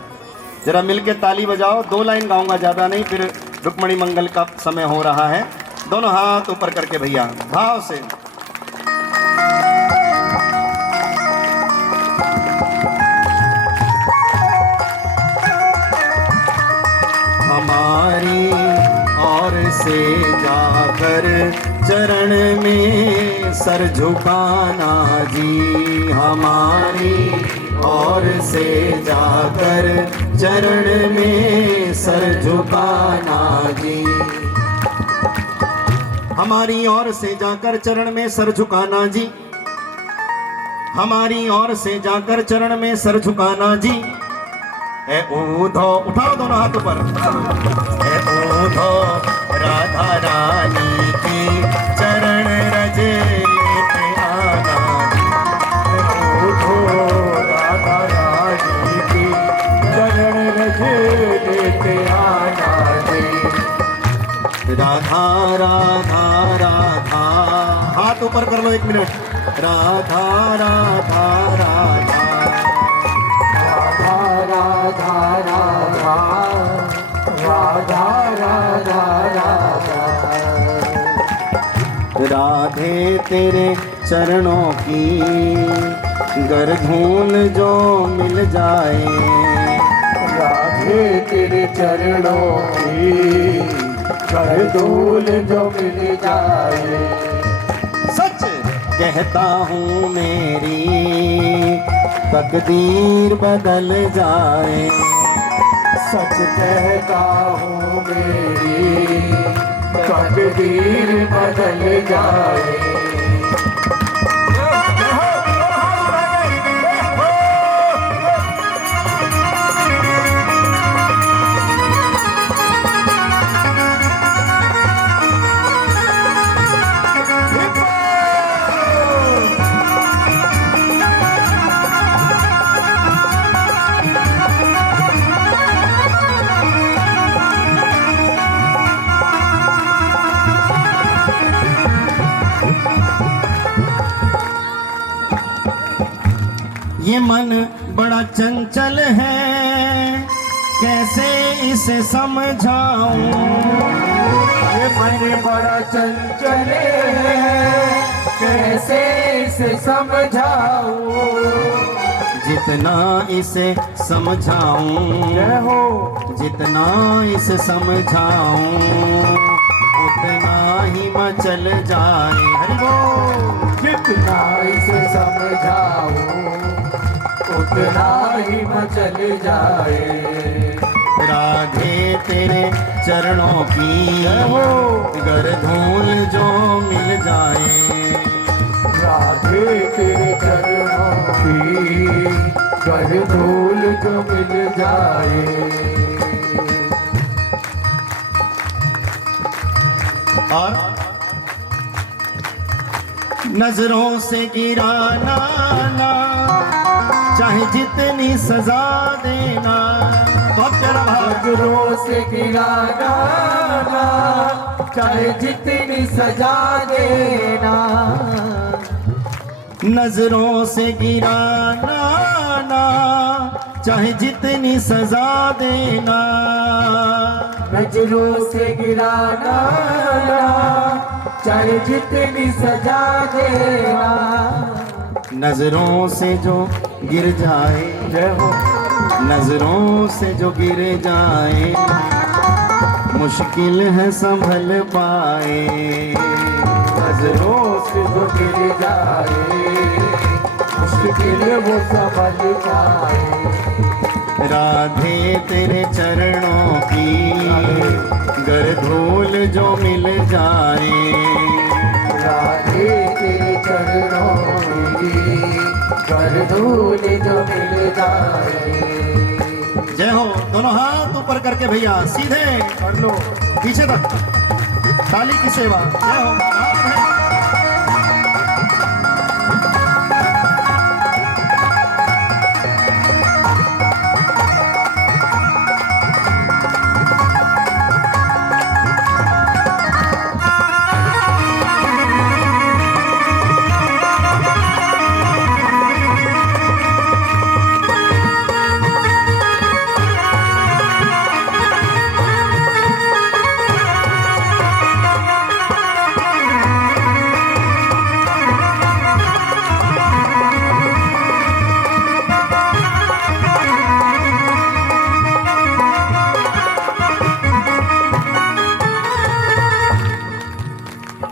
जरा मिलके ताली बजाओ। 2 लाइन गाऊंगा, ज़्यादा नहीं, फिर रुक्मणी मंगल का समय हो रहा है। दोनों हाथ ऊपर करके भैया भाव से। हमारी ओर से जाकर चरण में सर झुकाना जी, हमारी ओर से जाकर चरण में सर झुकाना जी, हमारी ओर से जाकर चरण में सर झुकाना जी, हमारी ओर से जाकर चरण में सर झुकाना जी। ए उद्धव, उठाओ दोनों हाथ ऊपर। ए उद्धव राधा रानी की चरण रज लेते आना, उद्धव राधा रानी की चरण रज लेते आना जी। राधा राधा राधा, हाथ ऊपर कर लो 1 मिनट। राधा राधा राधा, राधा राधा राधा राधा राधा, राधे तेरे चरणों की गर धूल जो मिल जाए, राधे तेरे चरणों की कर धूल जो मिल जाए। सच कहता हूँ मेरी तकदीर बदल जाए, सच कहता हूँ मेरी तकदीर बदल जाए। ये मन बड़ा चंचल है, कैसे इसे समझाऊं। ये मन बड़ा चंचल है, कैसे इसे समझाऊं। जितना इसे समझाऊं, जय हो। जितना इसे समझाऊं, उतना ही मचल जाए। हरि बोल। जितना इसे समझाऊं, उतना ही मचल जाए। राधे तेरे चरणों की गर धूल जो मिल जाए। राधे तेरे चरणों की गर धूल जो मिल जाए। और नजरों से गिराना ना, चाहे जितनी सजा देना। बहुत प्यारा भाव। नजरों से गिराना ना, चाहे जितनी सजा देना। नजरों से गिराना ना, चाहे जितनी सजा देना। नजरों से गिराना ना, चाहे जितनी सजा देना। नजरों से जो गिर जाए, जय हो। नजरों से जो गिर जाए, मुश्किल है संभल पाए। नजरों से जो गिर जाए, मुश्किल वो संभल पाए। राधे तेरे चरणों की गर धूल जो मिल जाए। राधे तेरे चरणों की गर धूल जो मिल जाए। जय हो। दोनों हाथ ऊपर करके भैया सीधे कर लो। पीछे तक ताली की सेवा। जय हो। राधे।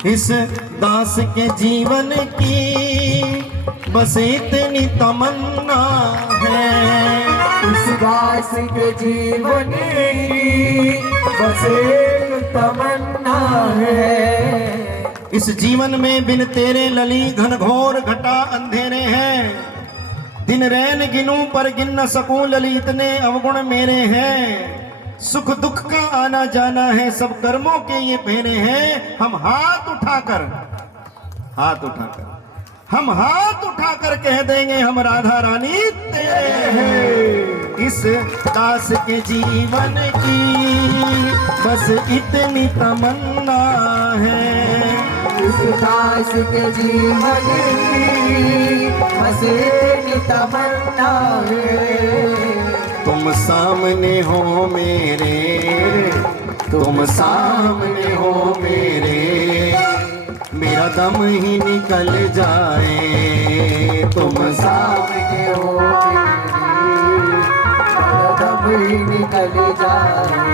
इस दास के जीवन की बस इतनी तमन्ना है। इस दास के जीवन की बस एक तमन्ना है। इस जीवन में बिन तेरे लली घनघोर घटा अंधेरे हैं। दिन रैन गिनूं पर गिन न सकूं लली, इतने अवगुण मेरे हैं। सुख दुख का आना जाना है, सब कर्मों के ये फेरे हैं। हम हाथ उठाकर हम हाथ उठाकर कह देंगे हम राधा रानी तेरे हैं। इस दास के जीवन की बस इतनी तमन्ना है। इस दास के जीवन की बस इतनी तमन्ना है। तुम सामने हो मेरे, तुम सामने हो मेरे, मेरा दम ही निकल जाए। तुम सामने हो मेरे, मेरा दम ही निकल जाए।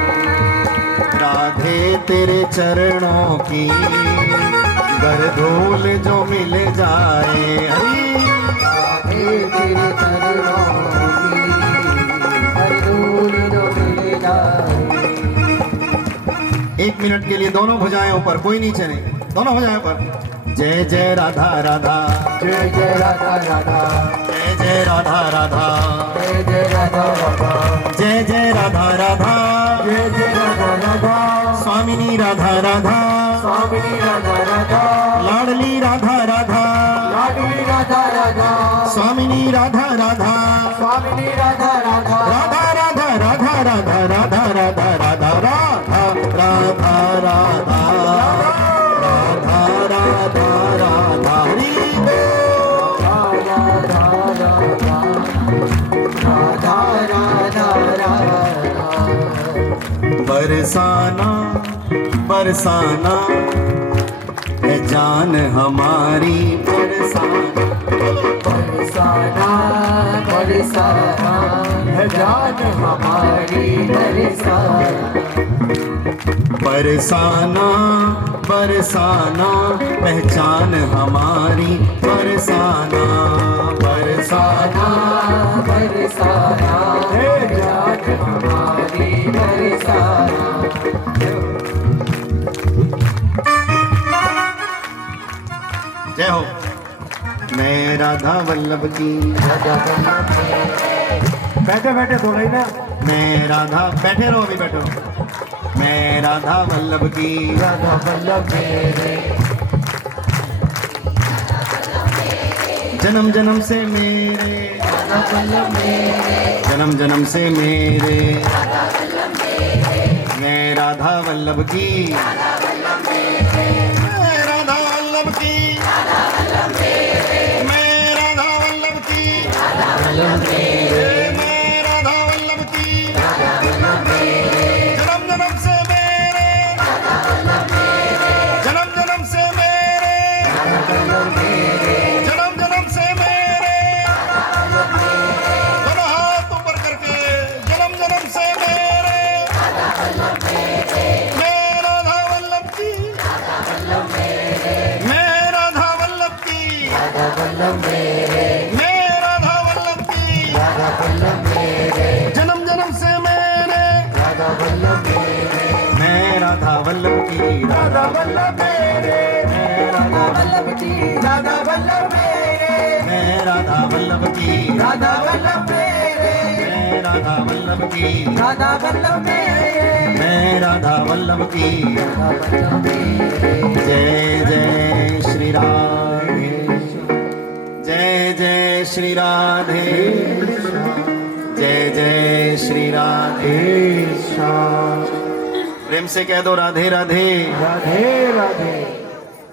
राधे तेरे चरणों की गर धूल जो मिल जाए। राधे तेरे चरणों की गर धूल जो मिल जाए। 1 मिनट के लिए दोनों भुजाएं ऊपर, कोई नीचे नहीं, दोनों भुजाएं ऊपर। जय जय राधा राधा, जय जय राधा राधा, जय जय राधा राधा, जय जय राधा राधा, जय जय राधा राधा, जय जय राधा राधा। स्वामिनी राधा राधा, स्वामिनी राधा राधा, लाडली राधा राधा, लाडली राधा राधा, स्वामिनी राधा राधा, स्वामिनी राधा राधा, राधा राधा राधा राधा राधा राधा राधा राधा राधा राधा राधा राधा राधा हरि बोल। राधा राधा राधा। बरसाना बरसाना है जान हमारी बरसाना। बरसाना बरसाना है जान हमारी बरसाना। बरसाना बरसाना पहचान हमारी बरसाना। बरसाना बरसाना है जान हमारी बरसाना। जय हो। मैं राधा वल्लभ की बैठे बैठे बोला ही ना। मैं राधा, बैठे रहो अभी बैठो। मैं राधा वल्लभ की राधा वल्लभ मेरे जन्म जन्म से मेरे, राधा वल्लभ मेरे जन्म जन्म से मेरे। मैं राधा वल्लभ की, मैं राधा वल्लभ की, मैं राधा वल्लभ की, वल्लभ मेरे मैं राधा वल्लभ की। जन्म जन्म से मेरे, जन्म जन्म से मेरे, जन्म जन्म से मेरे। दोनों हाथ ऊपर करके जन्म जन्म से मेरे। मैं राधा वल्लभ की, मैं राधा वल्लभ की, वल्लभ मेरे मैं राधा वल्लभ की। राधा वल्लभ मेरे जन्म जन्म से मेरे। राधा वल्लभ मेरे मैं राधा वल्लभ की, राधा वल्लभ मेरे मैं राधा वल्लभ की राधा वल्लभ मेरे मैं राधा वल्लभ की, राधा वल्लभ मेरे मैं राधा वल्लभ की, राधा वल्लभ मेरे मैं राधा वल्लभ की। राधा वल्लभ मेरे। जय जय श्री राधे, जय जय श्री राधे, जय जय श्री राधे। प्रेम से कह दो राधे राधे, राधे राधे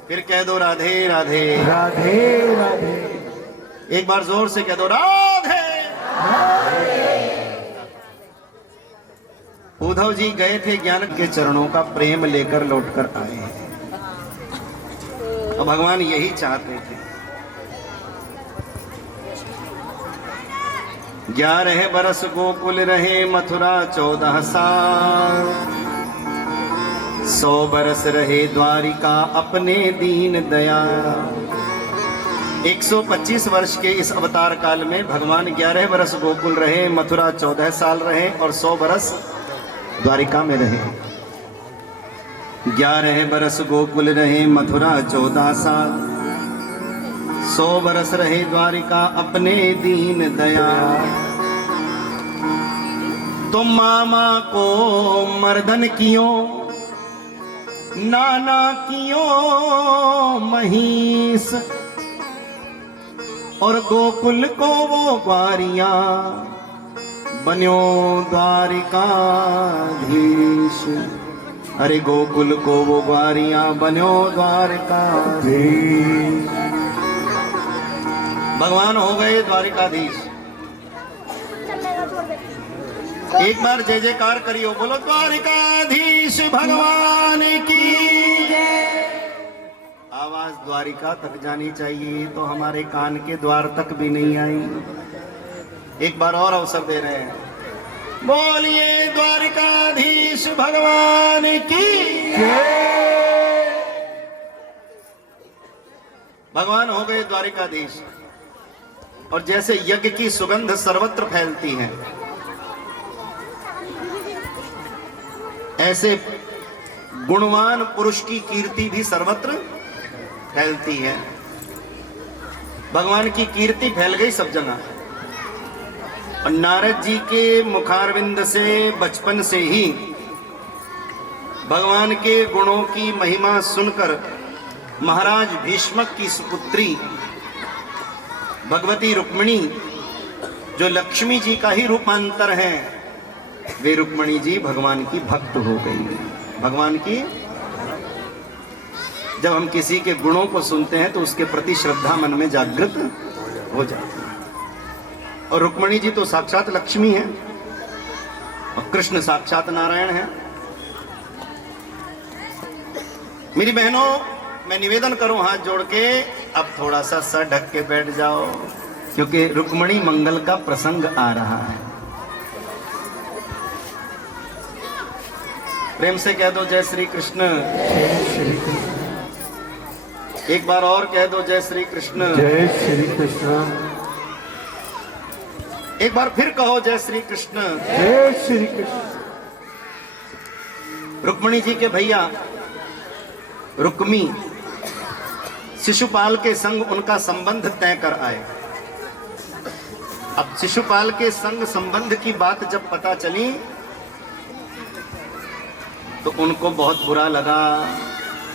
फिर कह दो राधे राधे। राधे राधे एक बार जोर से कह दो राधे। उद्धव जी गए थे ज्ञान के चरणों का प्रेम लेकर लौटकर आए हैं। और भगवान यही चाहते थे। 11 बरस गोकुल रहे मथुरा 14 साल। 100 बरस रहे द्वारिका अपने दीन दयाल। 125 वर्ष के इस अवतार काल में भगवान 11 बरस गोकुल रहे, मथुरा 14 साल रहे और 100 बरस द्वारिका में रहे। 11 बरस गोकुल रहे, मथुरा 14 साल। 100 बरस रहे द्वारिका अपने दीन दयाल। तो मामा को मर्दन कियो, नाना कियो महिष, और गोकुल को वो ग्वारियां बन्यो द्वारिकाधीश। अरे गोकुल को वो ग्वारियां बन्यो द्वारिकाधीश। भगवान हो गए द्वारिकाधीश। एक बार जय जयकार करियो, बोलो द्वारिकाधीश भगवान की जय। आवाज द्वारिका तक जानी चाहिए, तो हमारे कान के द्वार तक भी नहीं आई। एक बार और अवसर दे रहे हैं, बोलिए द्वारिकाधीश भगवान की जय। भगवान हो गए द्वारिकाधीश। और जैसे यज्ञ की सुगंध सर्वत्र फैलती है, ऐसे गुणवान पुरुष की कीर्ति भी सर्वत्र फैलती है। भगवान की कीर्ति फैल गई सब जगह। और नारद जी के मुखारविंद से बचपन से ही भगवान के गुणों की महिमा सुनकर महाराज भीष्मक की सुपुत्री भगवती रुक्मिणी, जो लक्ष्मी जी का ही रूपांतर है, वे रुक्मिणी जी भगवान की भक्त हो गई। भगवान की, जब हम किसी के गुणों को सुनते हैं तो उसके प्रति श्रद्धा मन में जागृत हो जाती है। और रुक्मिणी जी तो साक्षात लक्ष्मी है और कृष्ण साक्षात नारायण है। मेरी बहनों, मैं निवेदन करूं हाथ जोड़ के, अब थोड़ा सा सर ढक के बैठ जाओ, क्योंकि रुक्मणी मंगल का प्रसंग आ रहा है। प्रेम से कह दो जय श्री कृष्ण। एक बार और कह दो जय श्री कृष्ण। जय श्री कृष्ण। एक बार फिर कहो जय श्री कृष्ण। जय श्री कृष्ण। रुक्मणी जी के भैया रुक्मी शिशुपाल के संग उनका संबंध तय कर आए। अब शिशुपाल के संग संबंध की बात जब पता चली तो उनको बहुत बुरा लगा,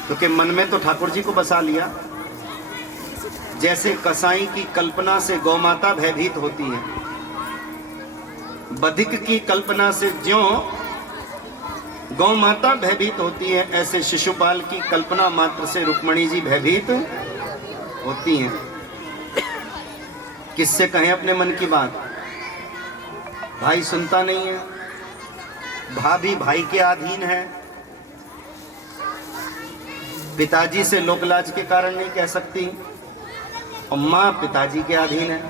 क्योंकि मन में तो ठाकुर जी को बसा लिया। जैसे कसाई की कल्पना से गौमाता भयभीत होती है, बधिक की कल्पना से ज्यों गौमाता भयभीत होती है, ऐसे शिशुपाल की कल्पना मात्र से रुक्मणी जी भयभीत होती हैं। किससे कहें अपने मन की बात? भाई सुनता नहीं है, भाभी भाई के अधीन है, पिताजी से लोकलाज के कारण नहीं कह सकती, और मां पिताजी के अधीन है।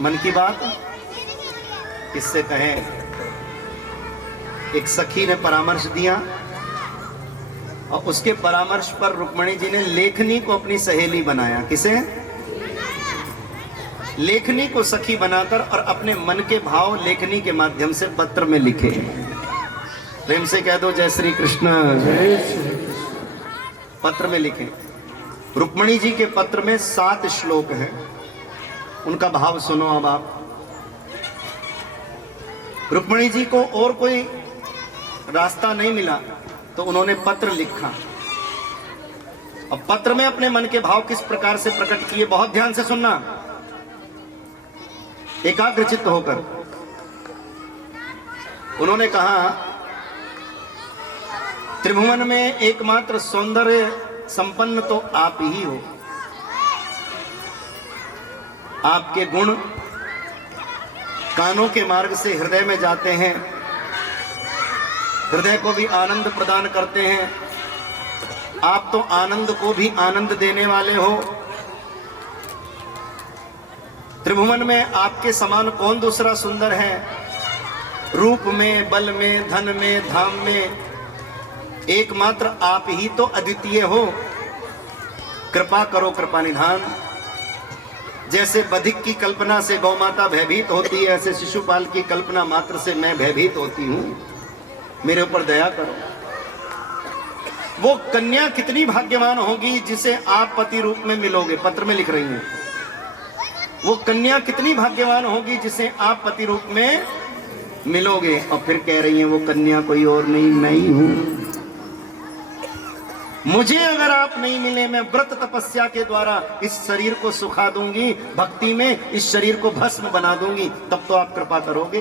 मन की बात किससे कहें? एक सखी ने परामर्श दिया, और उसके परामर्श पर रुक्मणी जी ने लेखनी को अपनी सहेली बनाया। किसे? लेखनी को सखी बनाकर और अपने मन के भाव लेखनी के माध्यम से पत्र में लिखे। प्रेम से कह दो जय श्री कृष्ण। जय श्री कृष्ण। पत्र में लिखे। रुक्मणी जी के पत्र में 7 श्लोक हैं, उनका भाव सुनो अब आप। रुक्मणी जी को और कोई रास्ता नहीं मिला तो उन्होंने पत्र लिखा, और पत्र में अपने मन के भाव किस प्रकार से प्रकट किए, बहुत ध्यान से सुनना, एकाग्रचित्त होकर। उन्होंने कहा, त्रिभुवन में एकमात्र सौंदर्य संपन्न तो आप ही हो। आपके गुण कानों के मार्ग से हृदय में जाते हैं, हृदय को भी आनंद प्रदान करते हैं। आप तो आनंद को भी आनंद देने वाले हो। त्रिभुवन में आपके समान कौन दूसरा सुंदर है? रूप में, बल में, धन में, धाम में एकमात्र आप ही तो अद्वितीय हो। कृपा करो कृपा निधान। जैसे बधिक की कल्पना से गौमाता भयभीत होती है, ऐसे शिशुपाल की कल्पना मात्र से मैं भयभीत होती हूं। मेरे ऊपर दया करो। वो कन्या कितनी भाग्यवान होगी जिसे आप पति रूप में मिलोगे, पत्र में लिख रही हैं। वो कन्या कितनी भाग्यवान होगी जिसे आप पति रूप में मिलोगे। और फिर कह रही हैं वो कन्या कोई और नहीं, मैं ही हूं। मुझे अगर आप नहीं मिले, मैं व्रत तपस्या के द्वारा इस शरीर को सुखा दूंगी, भक्ति में इस शरीर को भस्म बना दूंगी। तब तो आप कृपा करोगे,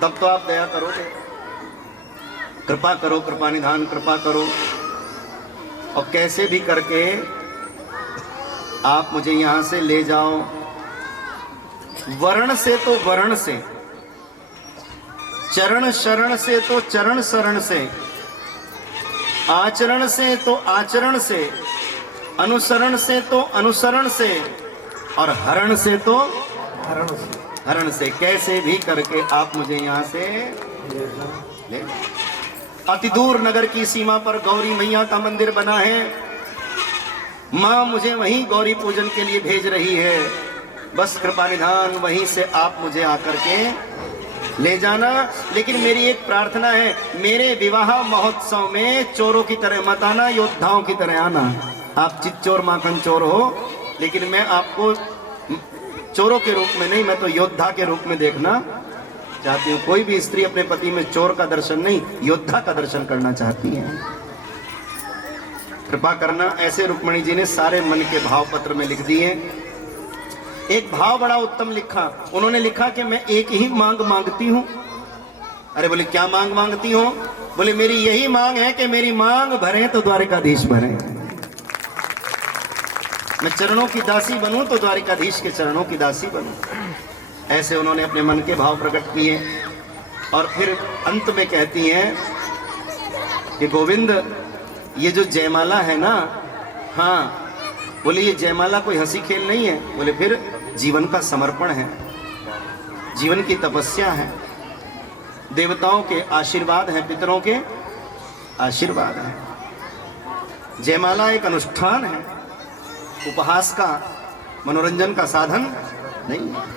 तब तो आप दया करोगे। कृपा करो कृपा निधान, कृपा करो। और कैसे भी करके आप मुझे यहां से ले जाओ। वर्ण से तो वर्ण से, चरण शरण से तो चरण शरण से, आचरण से तो आचरण से, अनुसरण से तो अनुसरण से, और हरण से तो हरण से। कैसे भी करके आप मुझे यहां से ले। अति दूर नगर की सीमा पर गौरी मैया का मंदिर बना है। मां मुझे वहीं गौरी पूजन के लिए भेज रही है। बस कृपा निधान वहीं से आप मुझे आकर के ले जाना। लेकिन मेरी एक प्रार्थना है, मेरे विवाह महोत्सव में चोरों की तरह मत आना, योद्धाओं की तरह आना। आप चित्चोर माखन चोर हो, लेकिन मैं आपको चोरों के रूप में नहीं, मैं तो योद्धा के रूप में देखना चाहती हूँ। कोई भी स्त्री अपने पति में चोर का दर्शन नहीं, योद्धा का दर्शन करना चाहती है। कृपा करना। ऐसे रुक्मणी जी ने सारे मन के भाव पत्र में लिख दिए। एक भाव बड़ा उत्तम लिखा। उन्होंने लिखा कि मैं एक ही मांग मांगती हूं। अरे बोले क्या मांग मांगती हो? बोले मेरी यही मांग है कि मेरी मांग भरे तो द्वारिकाधीश भरे। मैं चरणों की दासी बनूं तो द्वारिकाधीश के चरणों की दासी बनूं। ऐसे उन्होंने अपने मन के भाव प्रकट किए। और फिर अंत में कहती हैं कि गोविंद ये जो जयमाला है ना, हाँ बोले ये जयमाला कोई हंसी खेल नहीं है। बोले फिर जीवन का समर्पण है, जीवन की तपस्या है, देवताओं के आशीर्वाद हैं, पितरों के आशीर्वाद हैं। जयमाला एक अनुष्ठान है, उपहास का, मनोरंजन का साधन नहीं है।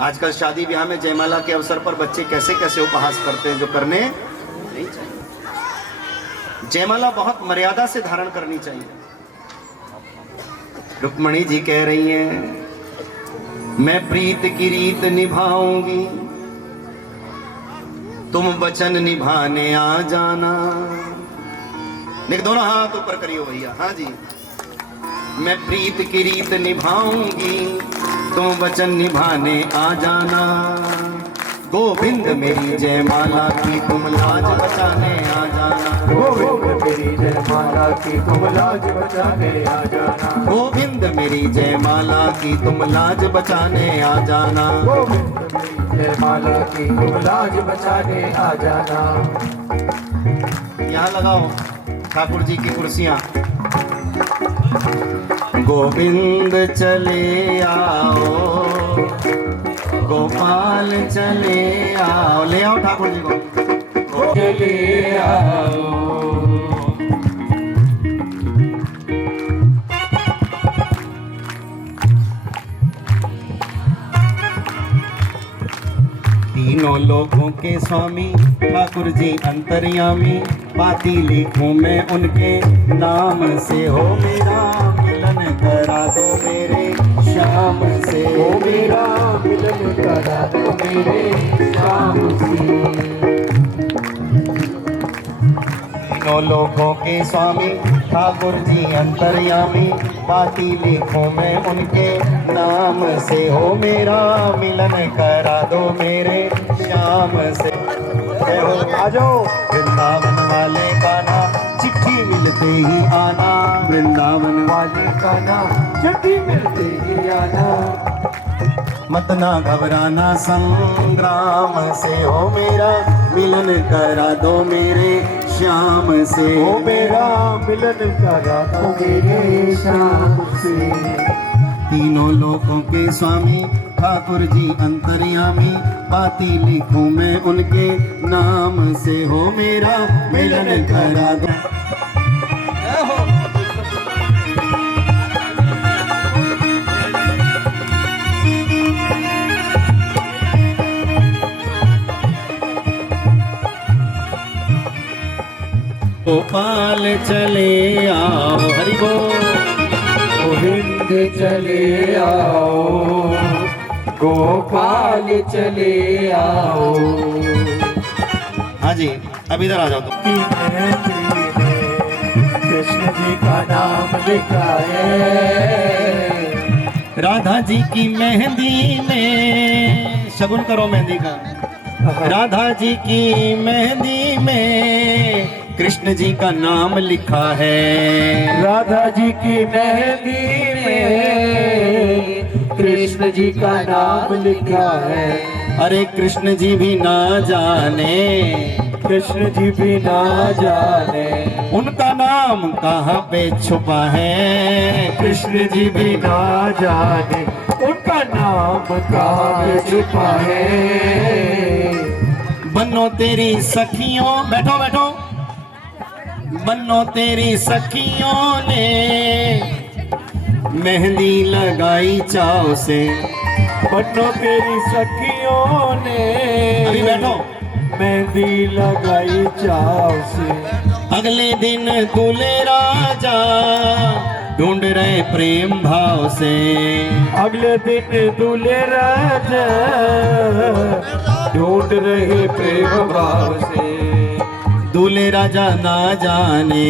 आजकल शादी ब्याह में जयमाला के अवसर पर बच्चे कैसे कैसे उपहास करते हैं, जो करने नहीं चाहिए। जयमाला बहुत मर्यादा से धारण करनी चाहिए। रुक्मणी जी कह रही हैं, मैं प्रीत की रीत निभाऊंगी, तुम वचन निभाने आ जाना। देख दोनों हाथ ऊपर करियो भैया, हाँ जी। मैं प्रीत की रीत निभाऊंगी, तुम वचन निभाने आ जाना। गोविंद मेरी जयमाला की तुम लाज बचाने आ जाना। गोविंद मेरी जयमाला की तुम लाज बचाने आ जाना। गोविंद मेरी जयमाला की तुम लाज बचाने आ जाना। गोविंद मेरी जयमाला की तुम लाज बचाने आ जाना। यहाँ लगाओ ठाकुर जी की कुर्सियां। गोविंद चले आओ, गोपाल चले आओ, ले आओ ठाकुर जी को। चले आओ, तीनों लोगों के स्वामी ठाकुर जी अंतर्यामी। बाती लिखूं मैं उनके नाम से, हो मेरा मिलन करा दो मेरे श्याम से। ओ मेरा मिलन करा दो मेरे श्याम से। तीनों लोगों के स्वामी ठाकुर जी अंतर्यामी। बाती लिखूं मैं उनके नाम से, हो मेरा मिलन करा दो मेरे श्याम से। आ जाओ वृंदावन वाले का ना चिट्ठी मिलते ही आना। वृंदावन वाले का नाम चिट्ठी मिलते ही आना। मत ना घबराना संग्राम से, हो मेरा मिलन करा दो मेरे श्याम से। ओ मेरा मिलन करा दो मेरे श्याम से। तीनों लोकों के स्वामी ठाकुर जी अंतर्यामी। बाती लिखूं मैं उनके नाम से, हो मेरा मिलन करा दो। गोपाल चले आओ, हरि बोल। गोविंद चले आओ, गोपाल चले आओ। हाँ जी, अब इधर आ जाओ तुम। की मेहंदी में कृष्ण जी का नाम लिखा है। राधा जी की मेहंदी में, शगुन करो मेहंदी का। राधा जी की मेहंदी में कृष्ण जी का नाम लिखा है। राधा जी की मेहंदी में कृष्ण जी का नाम लिखा है। अरे कृष्ण जी भी ना जाने, कृष्ण जी भी ना जाने उनका नाम कहाँ पे छुपा है। कृष्ण जी भी ना जाने उनका नाम कहाँ पे छुपा है। बनो तेरी सखियों, बैठो बैठो। बनो तेरी सखियों ने मेहंदी लगाई चाव से। बनो तेरी सखियों ने अभी बैठो। मेहंदी लगाई चाव से। अगले दिन दूल्हे राजा ढूंढ रहे प्रेम भाव से। अगले दिन दूल्हे राजा ढूंढ रहे प्रेम भाव से। दूल्हे राजा ना जाने,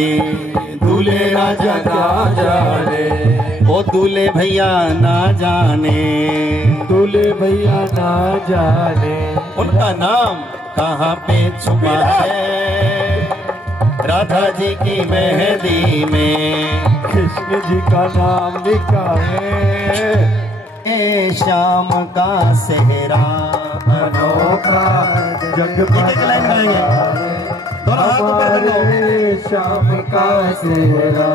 दूल्हे राजा ना जाने, ओ दूल्हे भैया ना जाने, दूल्हे भैया ना जाने उनका नाम कहाँ पे छुपा है। राधा जी की मेहंदी में कृष्ण जी का नाम लिखा है। ए श्याम का सेहरा अनोखा जग एक लाइन गाएंगे। दोनों हाथ ऊपर कर लो। हमारे श्याम का सेहरा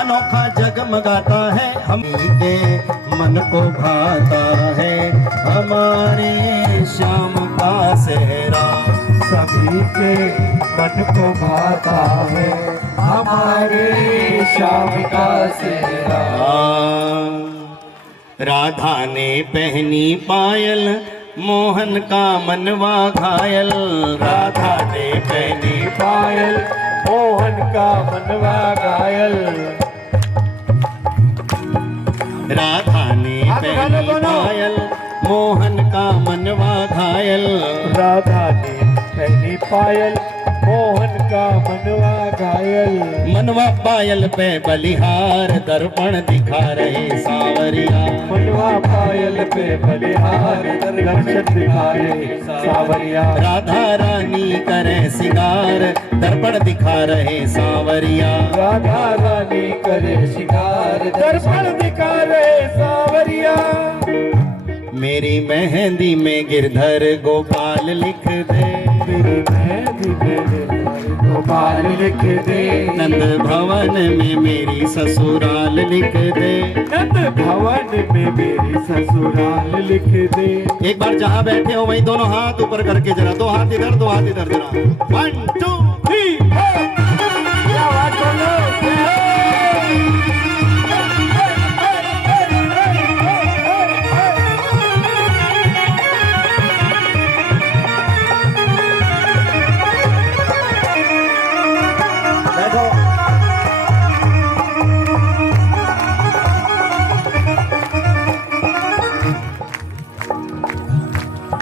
अनोखा जगमगाता है हम के मन को भाता है हमारे श्याम का सेहरा। सभी के मन को भाता है हमारे श्याम का सेहरा। राधा ने पहनी पायल मोहन का मनवा घायल। राधा ने पहनी पायल मोहन का मनवा घायल। राधा ने पहनी पायल मोहन का मनवा घायल। राधा ने पहनी पायल मोहन का मनवा घायल। मनवा पायल पे बलिहार दर्पण दिखा रहे सांवरिया। मनवा पायल पे बलिहार दर्शन दिखा रहे सांवरिया। राधा रानी करे सिंगार दर्पण दिखा रहे सांवरिया। राधा रानी करे शिकार दर्पण दिखा रहे सांवरिया। मेरी मेहंदी में गिरधर गोपाल लिख दे। मेरी मेहंदी में गोपाल लिख दे। नंद भवन में मेरी ससुराल लिख दे। नंद भवन में मेरी ससुराल लिख दे। एक बार जहां बैठे हो वहीं दोनों हाथ ऊपर करके जरा, दो हाथ इधर दो हाथ इधर जरा। 1 2 3 क्या बात बोलो।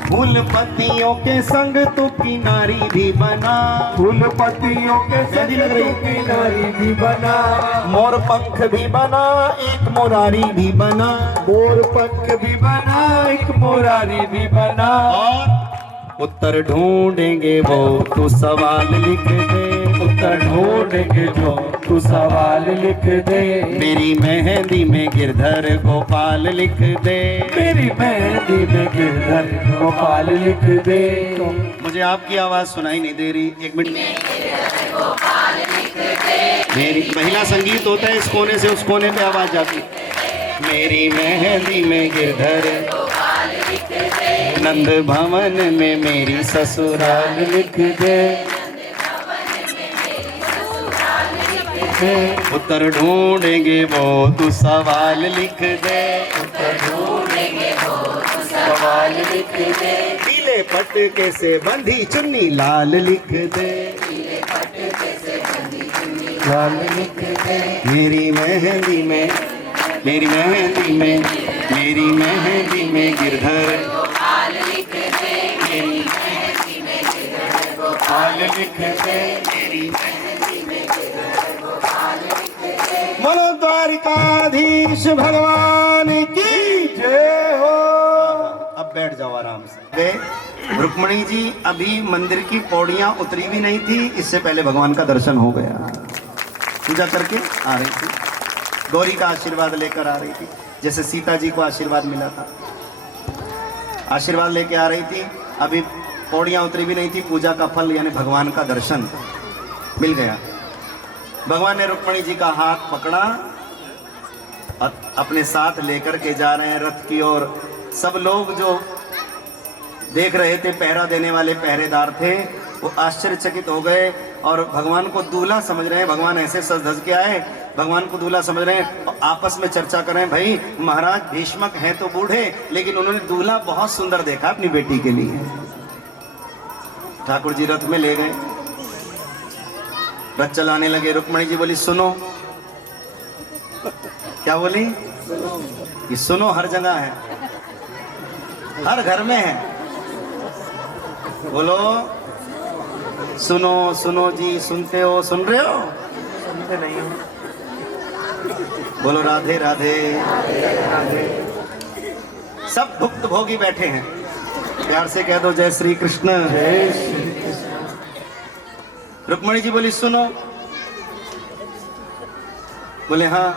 फूल पत्तियों के संग तू किनारी भी बना। फूल पत्तियों के संग तू किनारी भी बना। मोर पंख भी बना एक मुरारी भी बना। मोर पंख भी बना एक मुरारी भी बना। और उत्तर ढूंढेंगे वो तू सवाल लिख दे। उत्तर ढूंढेंगे जो तू सवाल लिख दे। मेरी मेहंदी में गिरधर गोपाल लिख दे। मेरी मेहंदी में गिरधर गोपाल लिख दे। मुझे आपकी आवाज सुनाई नहीं दे रही, एक मिनट। मेरी महिला संगीत होता है, इस कोने से उस कोने पे आवाज जाती। मेरी मेहंदी में गिरधर नंद भवन में मेरी ससुराल लिख दे। उत्तर ढूंढेंगे वो तू सवाल लिख दे। उत्तर ढूंढेंगे वो तू सवाल लिख दे। पीले पटके से बंधी चुन्नी लाल लिख दे। पीले पटके से बंधी चुन्नी लाल लिख दे। मेरी मेहंदी में मेरी मेहंदी में मेरी मेहंदी में गिरधर गोपाल लिख दे। मेरी मेहंदी में गिरधर गोपाल लिख दे। मेरी मेहंदी में गिरधर गोपाल लिख दे। बोलो द्वारिकाधीश भगवान की जय हो। अब बैठ जाओ आराम से। रुक्मणी जी अभी मंदिर की पौड़ियां उतरी भी नहीं थी, इससे पहले भगवान का दर्शन हो गया। पूजा करके आ रही थी, गौरी का आशीर्वाद लेकर आ रही थी, जैसे सीता जी को आशीर्वाद मिला था। आशीर्वाद लेके आ रही थी, अभी पौड़ियां उतरी भी नहीं थी, पूजा का फल यानी भगवान का दर्शन मिल गया। भगवान ने रुक्मणी जी का हाथ पकड़ा और अपने साथ लेकर के जा रहे हैं रथ की ओर। सब लोग जो देख रहे थे, पहरा देने वाले पहरेदार थे, वो आश्चर्यचकित हो गए और भगवान को दूल्हा समझ रहे हैं। भगवान ऐसे सज धज के आए, भगवान को दूल्हा समझ रहे हैं और आपस में चर्चा कर रहे हैं, भाई महाराज भीष्मक हैं तो बूढ़े, लेकिन उन्होंने दूल्हा बहुत सुंदर देखा अपनी बेटी के लिए। ठाकुर जी रथ में ले गए, रथ चलाने लगे। रुक्मणी जी बोली सुनो। क्या बोली? ये सुनो हर जगह है, हर घर में है। बोलो सुनो सुनो जी, सुनते हो? सुन रहे हो? सुनते नहीं हो? बोलो राधे राधे। सब भुक्त भोगी बैठे हैं, प्यार से कह दो जय श्री कृष्ण। जय श्री कृष्ण। रुक्मणी जी बोली सुनो। बोले हाँ।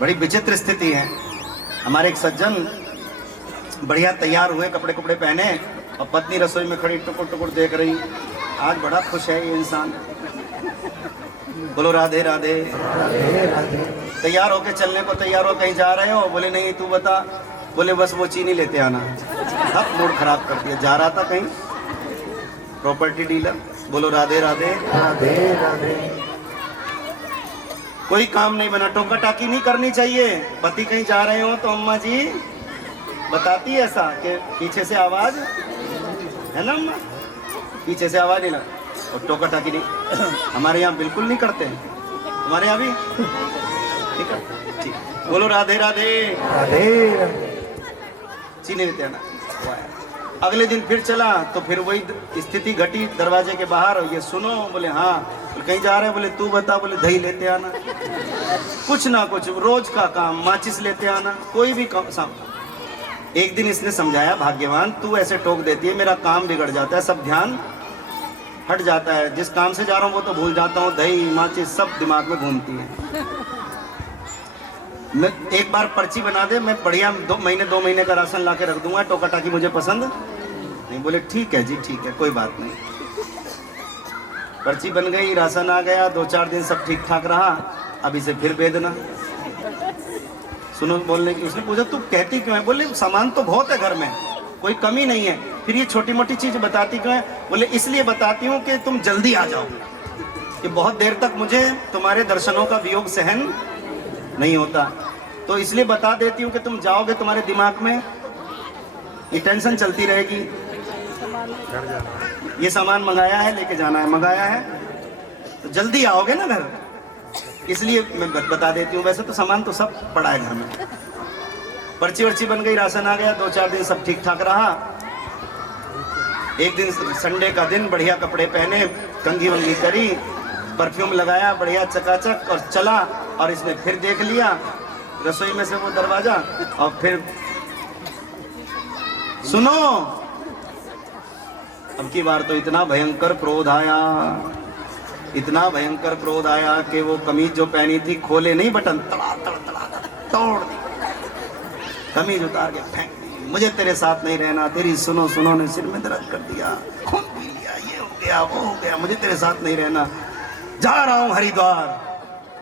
बड़ी विचित्र स्थिति है। हमारे एक सज्जन बढ़िया तैयार हुए, कपड़े कपड़े पहने, और पत्नी रसोई में खड़ी टुकुर टुकुर देख रही, आज बड़ा खुश है ये इंसान। बोलो राधे राधे। राधे राधे। तैयार होके चलने को तैयार हो, कहीं जा रहे हो? बोले नहीं, तू बता। बोले बस वो चीनी लेते आना। सब मूड खराब कर दिया, जा रहा था कहीं प्रॉपर्टी डीलर। बोलो राधे राधे। राधे राधे। कोई काम नहीं बना, टोका टाकी नहीं करनी चाहिए। पति कहीं जा रहे हो तो अम्मा जी बताती है ऐसा कि पीछे से आवाज है ना अम्मा, पीछे से आवाज नहीं ना, और टोका टाकी नहीं। हमारे यहाँ बिल्कुल नहीं करते हैं, हमारे यहाँ भी ठीक है। ठीक, बोलो राधे राधे। राधे राधे। चीनी लेते आना। अगले दिन फिर चला तो फिर वही स्थिति घटी दरवाजे के बाहर। ये सुनो, बोले हाँ। बोले कहीं जा रहे हैं? बोले तू बता। बोले दही लेते आना। कुछ ना कुछ रोज का काम, माचिस लेते आना, कोई भी काम। एक दिन इसने समझाया, भाग्यवान तू ऐसे टोक देती है, मेरा काम बिगड़ जाता है, सब ध्यान हट जाता है, जिस काम से जा रहा हूँ वो तो भूल जाता हूँ, दही माचिस सब दिमाग में घूमती है। मैं एक बार पर्ची बना दे, मैं बढ़िया 2 महीने का राशन ला के रख दूंगा, टोका टाकी मुझे पसंद नहीं। बोले ठीक है जी, ठीक है, कोई बात नहीं। पर्ची बन गई, राशन आ गया, 2-4 दिन सब ठीक ठाक रहा। अब इसे फिर वेदना। सुनो बोलने की, उसने पूछा तू कहती क्यों है? बोले सामान तो बहुत है घर में, कोई कमी नहीं है, फिर ये छोटी मोटी चीज बताती क्यों है? बोले इसलिए बताती हूँ कि तुम जल्दी आ जाओ, कि बहुत देर तक मुझे तुम्हारे दर्शनों का वियोग सहन नहीं होता, तो इसलिए बता देती हूँ कि तुम जाओगे, तुम्हारे दिमाग में ये टेंशन चलती रहेगी। ये सामान मंगाया है, लेके जाना है, मंगाया है तो जल्दी आओगे ना घर, इसलिए मैं बता देती हूँ। वैसे तो सामान तो सब पड़ा है घर में। पर्ची वर्ची बन गई, राशन आ गया, 2-4 दिन सब ठीक ठाक रहा। एक दिन संडे का दिन, बढ़िया कपड़े पहने, कंघी वंगी करी, परफ्यूम लगाया बढ़िया चकाचक, और चला। और इसने फिर देख लिया रसोई में से वो दरवाजा, और फिर सुनो, अब की बार तो इतना भयंकर क्रोध आया, इतना भयंकर क्रोध आया कि वो कमीज जो पहनी थी खोले नहीं बटन, तड़ा तोड़ दी, कमीज उतार के फेंक दी। मुझे तेरे साथ नहीं रहना, तेरी सुनो सुनो ने सिर में दर्द कर दिया, खून पी लिया, ये हो गया वो हो गया, मुझे तेरे साथ नहीं रहना, जा रहा हूं हरिद्वार,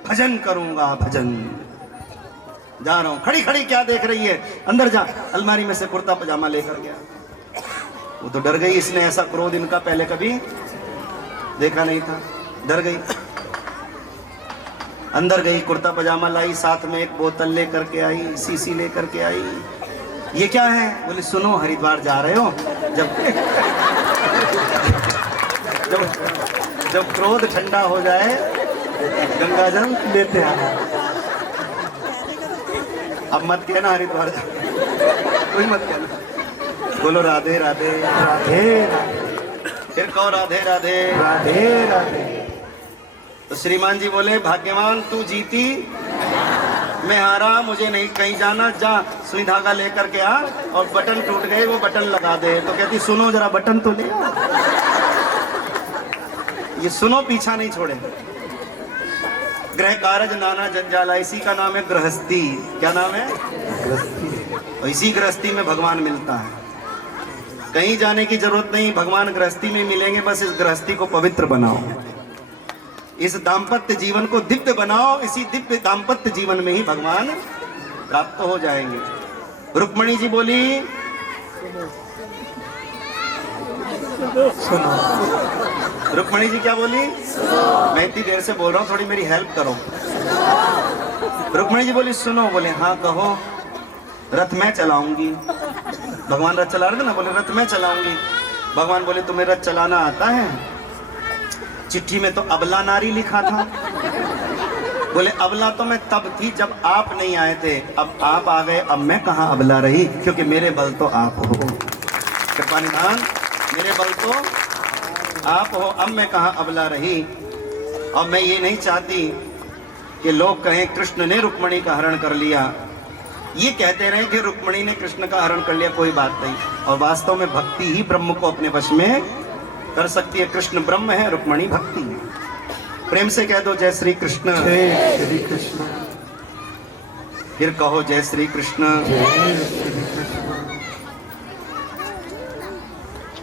भजन करूंगा, भजन जा रहा हूं। खड़ी खड़ी क्या देख रही है, अंदर जा। अलमारी में से कुर्ता पजामा लेकर गया। वो तो डर गई, इसने ऐसा क्रोध इनका पहले कभी देखा नहीं था, डर गई। अंदर गई, कुर्ता पजामा लाई, साथ में एक बोतल लेकर के आई, सीसी लेकर के आई। ये क्या है? बोले सुनो, हरिद्वार जा रहे हो, जब क्रोध ठंडा हो जाए गंगा जल लेते आना। अब मत कहना हरिद्वार जा, कोई मत कहना। बोलो राधे राधे। राधे राधे। फिर कहो राधे राधे। राधे राधे। तो श्रीमान जी बोले भाग्यवान तू जीती, मैं हारा, मुझे नहीं कहीं जाना, जा सुई धागा लेकर के आ, और बटन टूट गए वो बटन लगा दे। तो कहती सुनो जरा बटन तो ले आ। ये सुनो पीछा नहीं छोड़े। ग्रह कारज नाना जंजाला, इसी का नाम है गृहस्थी। क्या नाम है? गृहस्थी। और इसी गृहस्थी में भगवान मिलता है, कहीं जाने की जरूरत नहीं, भगवान गृहस्थी में मिलेंगे। बस इस गृहस्थी को पवित्र बनाओ, इस दाम्पत्य जीवन को दिव्य बनाओ, इसी दिव्य दाम्पत्य जीवन में ही भगवान प्राप्त हो जाएंगे। रुक्मणी जी बोली सुनो। रुक्मणी जी क्या बोली? मैं इतनी देर से बोल रहा हूँ, थोड़ी मेरी हेल्प करो। रुक्मणी जी बोली सुनो। बोले हाँ कहो। रथ मैं चलाऊंगी। भगवान रथ चला रहे थे ना, बोले रथ मैं चलाऊंगी। भगवान बोले तुम्हें रथ चलाना आता है? चिट्ठी में तो अबला नारी लिखा था। बोले अबला तो मैं तब थी जब आप नहीं आए थे, अब आप आ गए, अब मैं कहाँ अबला रही, क्योंकि मेरे बल तो आप हो। कृपा निधान, मेरे बल तो आप हो, अब मैं कहाँ अबला रही। और मैं ये नहीं चाहती कि लोग कहें कृष्ण ने रुक्मणी का हरण कर लिया। ये कहते रहे कि रुक्मणी ने कृष्ण का हरण कर लिया, कोई बात नहीं। और वास्तव में भक्ति ही ब्रह्म को अपने वश में कर सकती है। कृष्ण ब्रह्म है, रुक्मणी भक्ति है। प्रेम से कह दो जय श्री कृष्ण। जय श्री कृष्ण। फिर कहो जय श्री कृष्ण। जय श्री कृष्ण।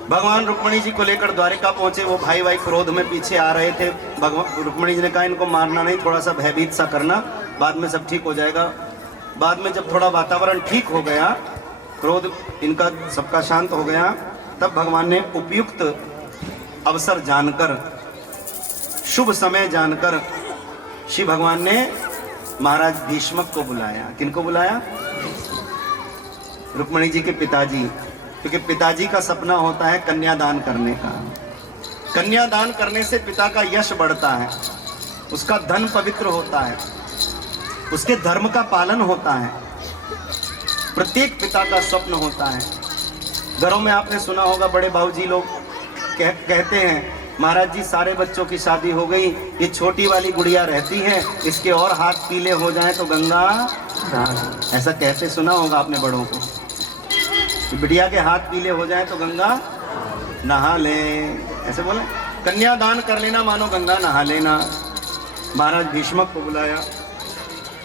भगवान रुक्मणी जी को लेकर द्वारिका पहुंचे। वो भाई भाई क्रोध में पीछे आ रहे थे। भगवान रुक्मणी जी ने कहा इनको मारना नहीं, थोड़ा सा भयभीत सा करना, बाद में सब ठीक हो जाएगा। बाद में जब थोड़ा वातावरण ठीक हो गया, क्रोध इनका सबका शांत हो गया, तब भगवान ने उपयुक्त अवसर जानकर, शुभ समय जानकर शिव भगवान ने महाराज भीष्मक को बुलाया। किनको बुलाया? रुक्मणी जी के पिताजी, क्योंकि पिताजी का सपना होता है कन्यादान करने का। कन्यादान करने से पिता का यश बढ़ता है, उसका धन पवित्र होता है, उसके धर्म का पालन होता है। प्रत्येक पिता का स्वप्न होता है। घरों में आपने सुना होगा, बड़े बाबूजी लोग कहते हैं महाराज जी सारे बच्चों की शादी हो गई, ये छोटी वाली गुड़िया रहती है, इसके और हाथ पीले हो जाएं तो गंगा, ऐसा कहते सुना होगा आपने बड़ों को। बिटिया के हाथ पीले हो जाएं तो गंगा नहा ले, ऐसे बोले। कन्यादान कर लेना मानो गंगा नहा लेना। महाराज भीष्मक को बुलाया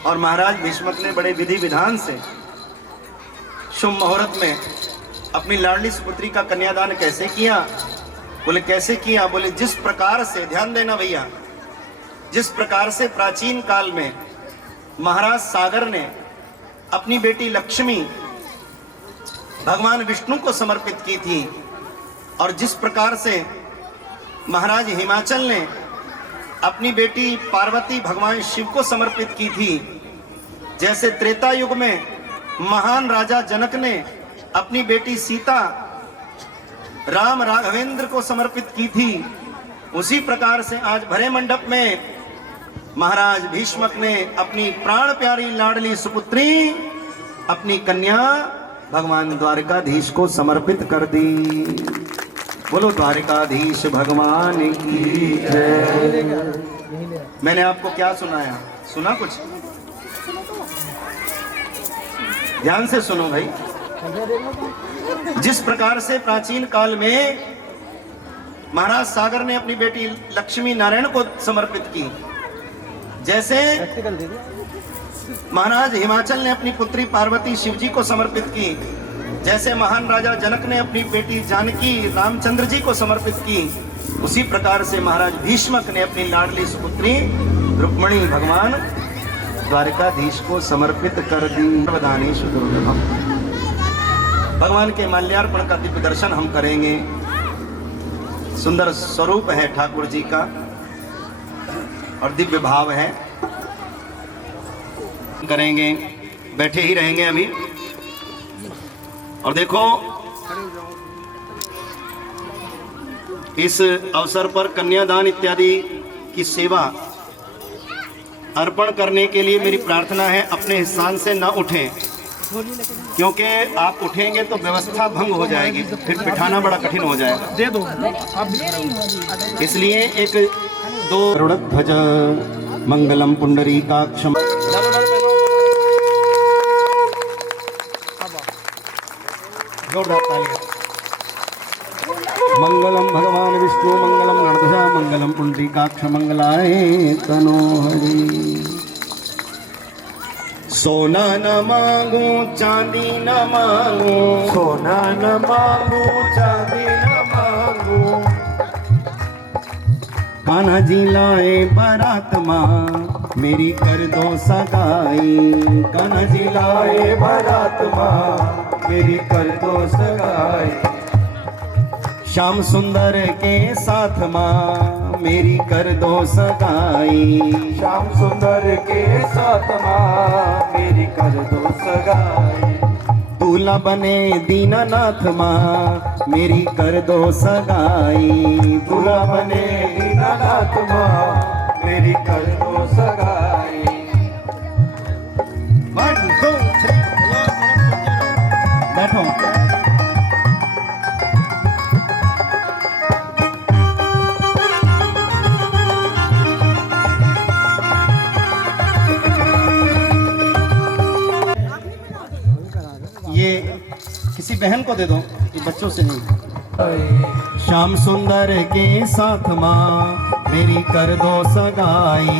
और महाराज भीष्मक ने बड़े विधि विधान से शुभ मुहूर्त में अपनी लाडली सुपुत्री का कन्यादान कैसे किया? बोले कैसे किया? बोले जिस प्रकार से, ध्यान देना भैया, जिस प्रकार से प्राचीन काल में महाराज सागर ने अपनी बेटी लक्ष्मी भगवान विष्णु को समर्पित की थी, और जिस प्रकार से महाराज हिमाचल ने अपनी बेटी पार्वती भगवान शिव को समर्पित की थी, जैसे त्रेता युग में महान राजा जनक ने अपनी बेटी सीता राम राघवेंद्र को समर्पित की थी, उसी प्रकार से आज भरे मंडप में महाराज भीष्मक ने अपनी प्राण प्यारी लाडली सुपुत्री, अपनी कन्या भगवान द्वारिकाधीश को समर्पित कर दी। बोलो द्वारिकाधीश भगवान की जय। मैंने आपको क्या सुनाया? सुना कुछ? ध्यान से सुनो भाई। जिस प्रकार से प्राचीन काल में महाराज सागर ने अपनी बेटी लक्ष्मी नारायण को समर्पित की, जैसे महाराज हिमाचल ने अपनी पुत्री पार्वती शिवजी को समर्पित की, जैसे महान राजा जनक ने अपनी बेटी जानकी रामचंद्र जी को समर्पित की, उसी प्रकार से महाराज भीष्मक ने अपनी लाडली सुपुत्री रुक्मणी भगवान द्वारिकाधीश को समर्पित कर दी। वरदानेषु दुर्लभम। भगवान के माल्यार्पण का दिव्य दर्शन हम करेंगे। सुंदर स्वरूप है ठाकुर जी का और दिव्य भाव है। करेंगे, बैठे ही रहेंगे अभी। और देखो, इस अवसर पर कन्यादान इत्यादि की सेवा अर्पण करने के लिए मेरी प्रार्थना है, अपने स्थान से न उठें, क्योंकि आप उठेंगे तो व्यवस्था भंग हो जाएगी, फिर बिठाना बड़ा कठिन हो जाएगा। दे दो आप। इसलिए एक दो ध्वज मंगलम पुंडरीकाक्षम। मंगलम भगवान विष्णु मंगलम गणध्वजा मंगलम पुंडरीकाक्ष मंगलाय तनोहरि। सोना न मांगू चांदी न मांगू, सोना न मांगू चांदी न मांगू, कान्हा जी लाए बारात माँ मेरी कर दो सगाई। कान्हा जी लाए बारात माँ मेरी कर दो सगाई। श्याम सुंदर के साथ माँ मेरी कर दो सगाई। श्याम सुंदर के साथ माँ मेरी कर दो सगाई। दूल्हा बने दीनानाथ माँ मेरी कर दो सगाई। दूल्हा बने दीनानाथ माँ मेरी कर दो सगाई। 1 2 3 बैठो। ये किसी बहन को दे दो, ये बच्चों से नहीं। श्याम सुंदर के साथ माँ मेरी कर दो सगाई।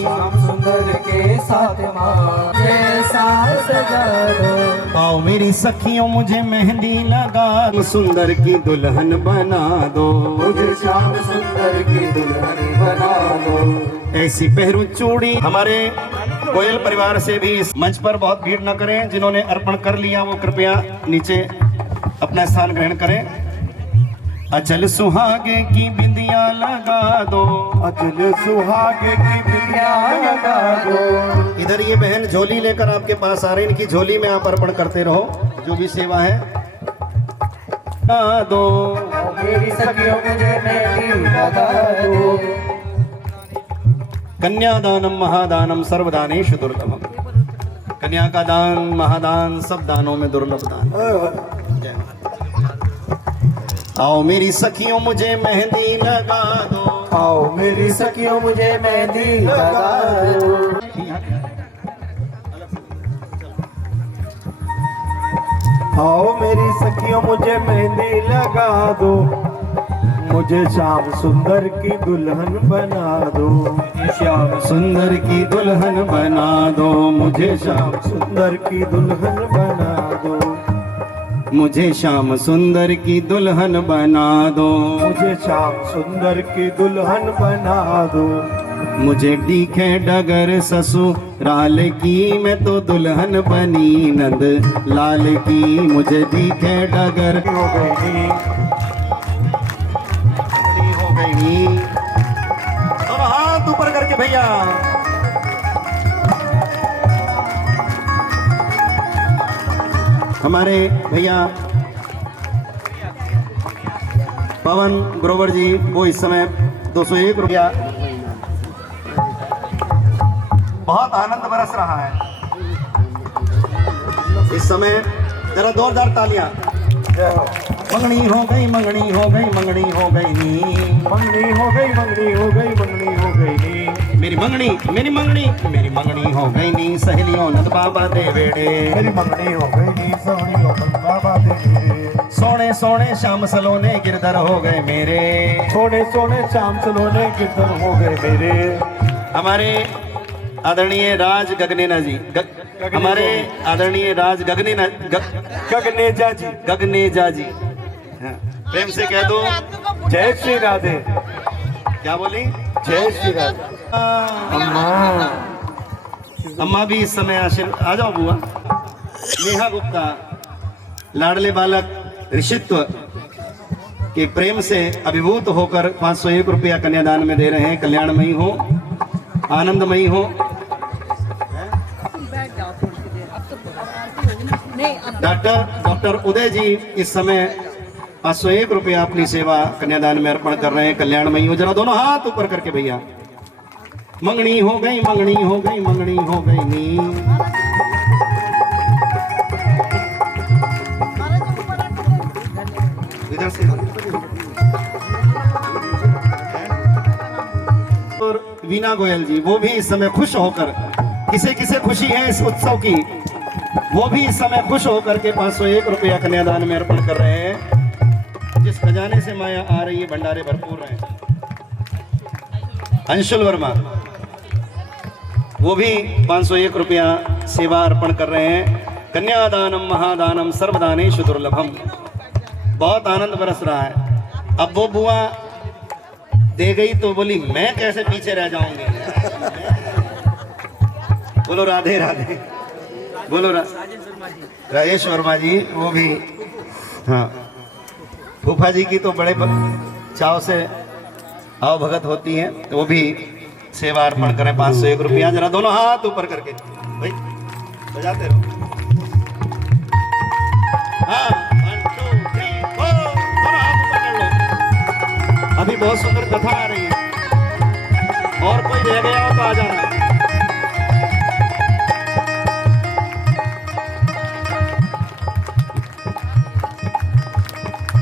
श्याम सुंदर के साथ माँ जैसा सजा दो। आओ मेरी सखियों मुझे मेहंदी लगा, सुंदर की दुल्हन बना दो। मुझे श्याम सुंदर की दुल्हन बना दो। ऐसी पहरू चूड़ी। हमारे गोयल परिवार से भी इस मंच पर बहुत भीड़ न करें। जिन्होंने अर्पण कर लिया वो कृपया नीचे अपना स्थान ग्रहण करें। अचल सुहागे की बिंदिया लगा दो, अचल सुहागे की बिंदिया लगा दो। इधर ये बहन झोली लेकर आपके पास आ रही, इनकी झोली में आप अर्पण करते रहो जो भी सेवा है। लगा दो मेरी सखियों मुझे मेहंदी लगा दो। कन्यादानम महादानम सर्वदानेषु दुर्लभम। कन्या का दान महादान सब दानों में दुर्लभ दान। जय माता। आओ मेरी सखियों मुझे मेहंदी लगा दो। आओ मेरी सखियों मुझे मेहंदी लगा दो। आओ मेरी सखियों मुझे मेहंदी लगा दो। मुझे श्याम सुंदर की दुल्हन बना दो। श्याम सुंदर की दुल्हन बना दो, मुझे श्याम सुंदर की दुल्हन बना दो। मुझे श्याम सुंदर की दुल्हन बना दो। मुझे श्याम सुंदर की दुल्हन बना दो। मुझे दिखे डगर ससुराल की, मैं तो दुल्हन बनी नंद लाल की। मुझे दिखे डगर हो गई हो गई। और हाथ ऊपर करके भैया हमारे भैया पवन ग्रोवर जी वो इस समय 201 रुपया। बहुत आनंद बरस रहा है इस समय। जरा जोरदार तालियां। मंगनी हो गई मंगनी हो गई मंगनी हो गई नी। मंगनी हो गई मंगनी हो गई मंगनी हो गई नी। मेरी मंगनी मेरी मंगनी मेरी मंगनी हो गई नी। सहेलियों नंद बाबा दे वेड़े। मेरी मंगनी हो गई नी सोनी हो गई बाबा दे मेरे। सोने सोने शाम सलोने गिरधर हो गए मेरे। सोने सोने शाम सलोने गिरधर हो गए मेरे। हमारे आदरणीय राज गगनेना जी हमारे आदरणीय राज गगनेजा जी गगनेजा जी। हाँ, प्रेम से कह दो जय श्री राधे। क्या बोली? जय श्री राधे। अम्मा अम्मा भी इस समय आशीर्वाद। आ जाओ बुआ। नेहा गुप्ता लाडले बालक ऋषित्व के प्रेम से अभिभूत होकर 501 रुपया कन्यादान में दे रहे हैं। कल्याणमयी हो, आनंदमयी हो। डॉक्टर उदय जी इस समय 501 रुपया अपनी सेवा कन्यादान में अर्पण कर रहे हैं। कल्याणमयी हो। जरा दोनों हाथ ऊपर करके भैया। मंगनी हो गई मंगनी हो गई मंगनी हो गई नी। इधर से और वीना गोयल जी वो भी इस समय खुश होकर, किसे किसे खुशी है इस उत्सव की, वो भी इस समय खुश होकर के 501 रुपया कन्यादान में अर्पण कर रहे हैं। जिस खजाने से माया आ रही है भंडारे भरपूर रहे। अंशुल वर्मा वो भी 501 रुपया सेवा अर्पण कर रहे हैं। कन्यादानम महादानम सर्वदानेषु दुर्लभम। बहुत आनंद बरस रहा है। अब वो बुआ दे गई तो बोली मैं कैसे पीछे रह जाऊंगी। बोलो राधे राधे। बोलो राजेश वर्मा जी वो भी। हाँ, फूफा जी की तो बड़े चाव से आओ भगत होती है, वो भी सेवा अर्पण करें 501 रुपया। जरा दोनों हाथ ऊपर करके भाई बजाते रहो। हाँ, 1 2 3 4 दोनों हाथ ऊपर कर लो। अभी बहुत सुंदर कथा आ रही है। और कोई रह गया हो तो आ जाना।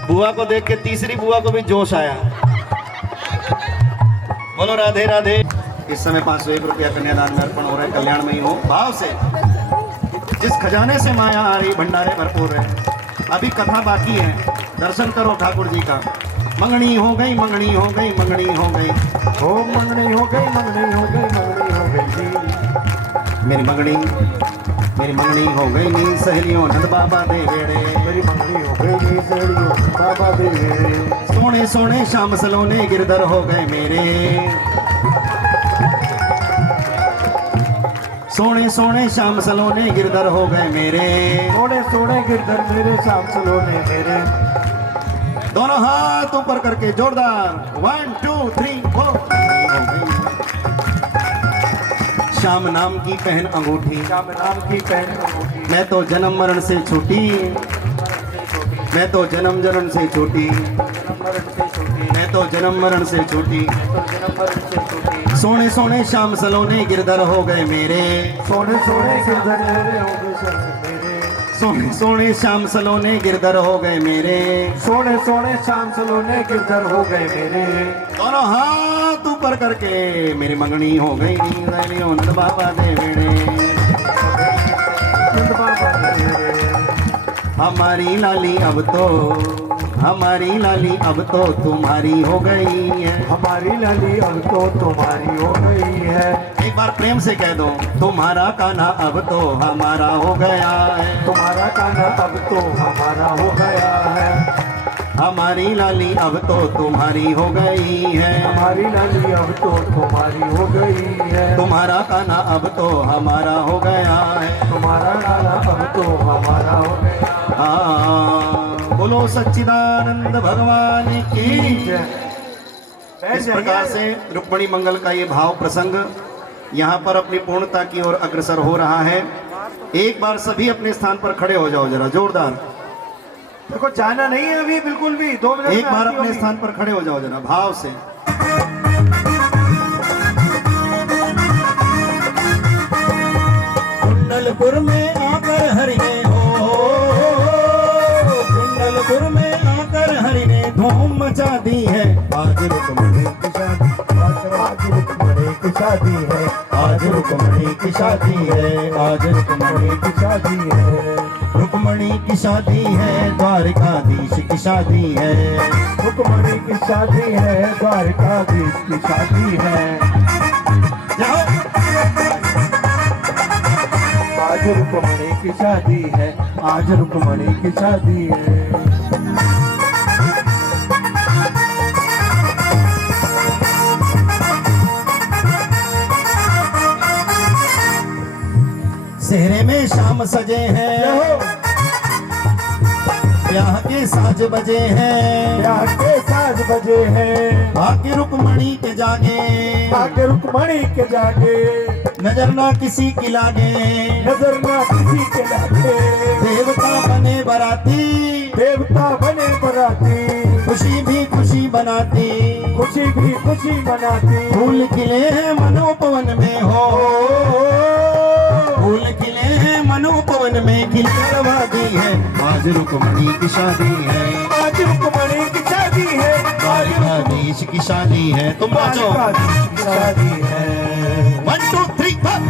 बुआ को देख के तीसरी बुआ को भी जोश आया। बोलो राधे राधे। इस समय 501 रुपया कन्यादान में अर्पण हो रहा है। कल्याणमयी हो भाव से। जिस खजाने से माया आ रही भंडारे भरपूर है। अभी कथा बाकी है, दर्शन करो ठाकुर जी का। मंगनी हो गई मंगनी हो गई मंगनी हो गई। ओ मंगनी हो गई मंगनी हो गई मंगनी हो गई जी। मेरी मंगनी हो गई नी सहेलियों नंद बाबा दे बेड़े। मेरी मंगनी हो गई नी सहेलियों बाबा दे बेड़े। सोने सोने शाम सलोने गिरधर हो गए मेरे। सोने सोने शाम सलोने गिरधर हो गए मेरे। सोने सोने गिरधर मेरे शाम सलोने मेरे। दोनों हाथ ऊपर करके जोरदार 1 2 3 4। श्याम नाम की पहन अंगूठी। श्याम नाम की पहन अंगूठी। मैं तो जन्म मरण से छूटी। मैं तो जन्म मरण से छूटी। मैं तो जन्म मरण से छूटी। सोने सोने शाम सलोने गिरधर हो गए मेरे। सोने सोने गिरधर मेरे हो गए मेरे। सोने सोने शाम सलोने गिरधर हो गए मेरे। सोने सोने शाम सलोने गिरधर हो गए मेरे। दोनों हाथ ऊपर करके मेरी मंगनी हो गई नंद बाबा दे बेड़े। नंद बाबा दे बेड़े। हमारी लाली अब तो हमारी लाली अब तो तुम्हारी हो गई है। हमारी लाली अब तो तुम्हारी हो गई है। एक बार प्रेम से कह दो तुम्हारा कान्हा अब तो हमारा हो गया है। तुम्हारा कान्हा अब तो हमारा हो गया है। हमारी लाली अब तो तुम्हारी हो गई है। हमारी लाली अब तो तुम्हारी हो गई है। तुम्हारा कान्हा अब तो हमारा हो गया है। तुम्हारा कान्हा अब तो हमारा हो गया। हाँ बोलो सच्चिदानंद भगवान की जय। इस प्रकार से रुक्मणी मंगल का ये भाव प्रसंग यहाँ पर अपनी पूर्णता की ओर अग्रसर हो रहा है। एक बार सभी अपने स्थान पर खड़े हो जाओ जरा जोरदार। देखो जाना नहीं है अभी बिल्कुल भी। 2 मिनट एक बार अपने स्थान पर खड़े हो जाओ जरा भाव से। कुंडलपुर में आकर हरि ने कुंडलपुर में आकर हरि ने धूम मचा दी है। आज रुक्मणी की शादी। आज रुक्मणी की शादी है। आज रुक्मणी की शादी है। आज रुक्मणी की शादी है। रुक्मणी की शादी है द्वारकाधीश की शादी है। रुक्मणी की शादी है द्वारकाधीश की शादी है। आज रुक्मणी की शादी है। आज रुक्मणी की शादी है। सेहरे में शाम सजे हैं। ब्याह के साज बजे हैं। ब्याह के साज बजे हैं। आके रुक्मणी के जागे। आके रुक्मणी के जागे। नजर ना किसी की लागे। नजर ना किसी के लागे। देवता बने बराती। देवता बने बराती। खुशी भी खुशी बनाती। खुशी भी खुशी मनाती। फूल खिले हैं मनोपवन में हो। फूल खिले हैं मनोपवन में खिलवा दी है। आज रुक्मणी की शादी है। आज रुक्मणी की शादी है। द्वारकाधीश की शादी है। तुम बाजो द्वारकाधीश की शादी है। 1 2 3 4।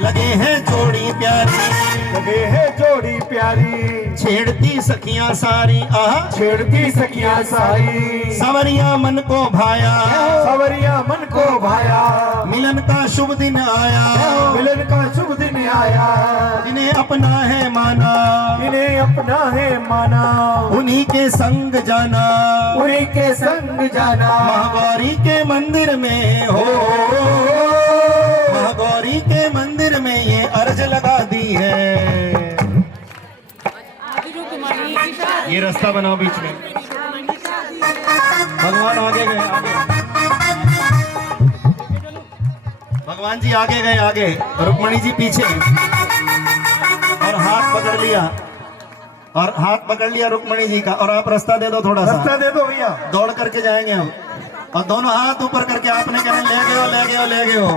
लगे हैं जोड़ी प्यारी। लगे है जोड़ी प्यारी। छेड़ती सखियां सारी। आहा छेड़ती सखियां सारी। सवरिया मन को भाया। सवरिया मन को भाया। मिलन का शुभ दिन आया। मिलन का शुभ दिन आया। इन्हें अपना है माना। इन्हें अपना है माना। उन्हीं के संग जाना। उन्हीं के संग जाना। महागौरी के मंदिर में हो। महागौरी के मंदिर में ये अर्ज लगा दी है। ये रास्ता बनाओ बीच में। भगवान आगे गए आगे। भगवान जी आगे गए आगे। रुक्मणी जी पीछे। और हाथ पकड़ लिया। और हाथ पकड़ लिया रुक्मणी जी का। और आप रास्ता दे दो थोड़ा सा। रास्ता दे दो भैया। दौड़ करके जाएंगे हम। और दोनों हाथ ऊपर करके आपने कहना ले गए हो ले गए हो ले गए हो।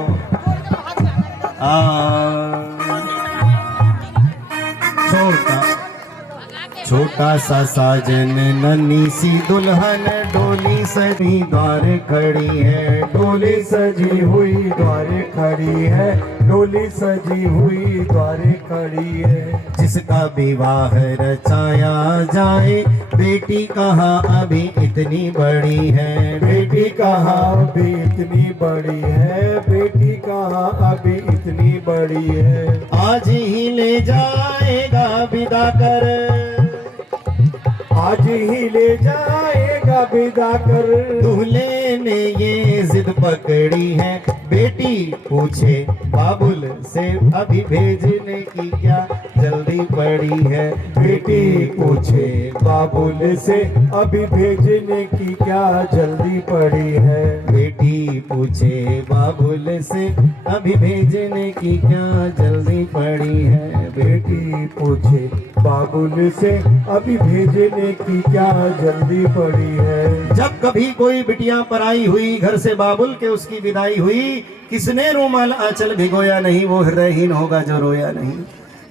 छोटा सा साजन नन्ही सी दुल्हन डोली सजी द्वार खड़ी है। डोली सजी हुई द्वारे खड़ी है। डोली सजी हुई द्वारे खड़ी है। जिसका विवाह रचाया जाए, बेटी कहाँ अभी इतनी बड़ी है। बेटी कहाँ अभी इतनी बड़ी है, बेटी कहाँ अभी इतनी बड़ी है। आज ही ले जाएगा विदा कर, आज ही ले जाएगा विदा कर। दूल्हे ने ये जिद पकड़ी है, बेटी पूछे बाबुल से अभी भेजने की क्या जल्दी पड़ी है। बेटी पूछे बाबुल से अभी भेजने की क्या जल्दी पड़ी है। बेटी पूछे बाबुल से अभी भेजने की क्या जल्दी पड़ी है। बेटी पूछे बाबुल से अभी भेजने की क्या जल्दी पड़ी है। जब कभी कोई बिटिया पराई हुई, घर से बाबुल के उसकी विदाई हुई, किसने रूमाल आंचल भिगोया नहीं, वो हृदयहीन होगा जो रोया नहीं।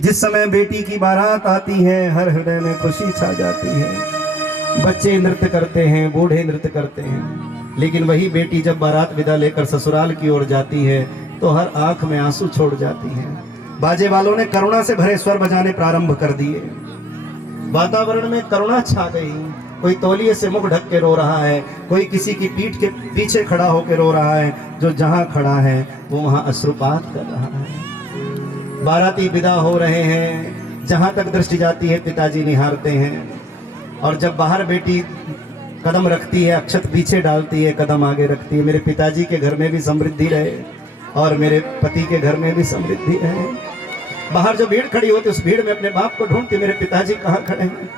जिस समय बेटी की बारात आती है, हर हृदय में खुशी छा जाती है। बच्चे नृत्य करते हैं, बूढ़े नृत्य करते हैं, लेकिन वही बेटी जब बारात विदा लेकर ससुराल की ओर जाती है तो हर आंख में आंसू छोड़ जाती है। बाजे वालों ने करुणा से भरे स्वर बजाने प्रारंभ कर दिए। वातावरण में करुणा छा गई। कोई तौलिए से मुख ढक के रो रहा है, कोई किसी की पीठ के पीछे खड़ा होकर रो रहा है, जो जहां खड़ा है वो वहां अश्रुपात कर रहा है। बाराती विदा हो रहे हैं, जहां तक दृष्टि जाती है पिताजी निहारते हैं, और जब बाहर बेटी कदम रखती है, अक्षत पीछे डालती है, कदम आगे रखती है। मेरे पिताजी के घर में भी समृद्धि रहे और मेरे पति के घर में भी समृद्धि रहे। बाहर जो भीड़ खड़ी होती, उस भीड़ में अपने बाप को ढूंढती, मेरे पिताजी कहाँ खड़े हैं।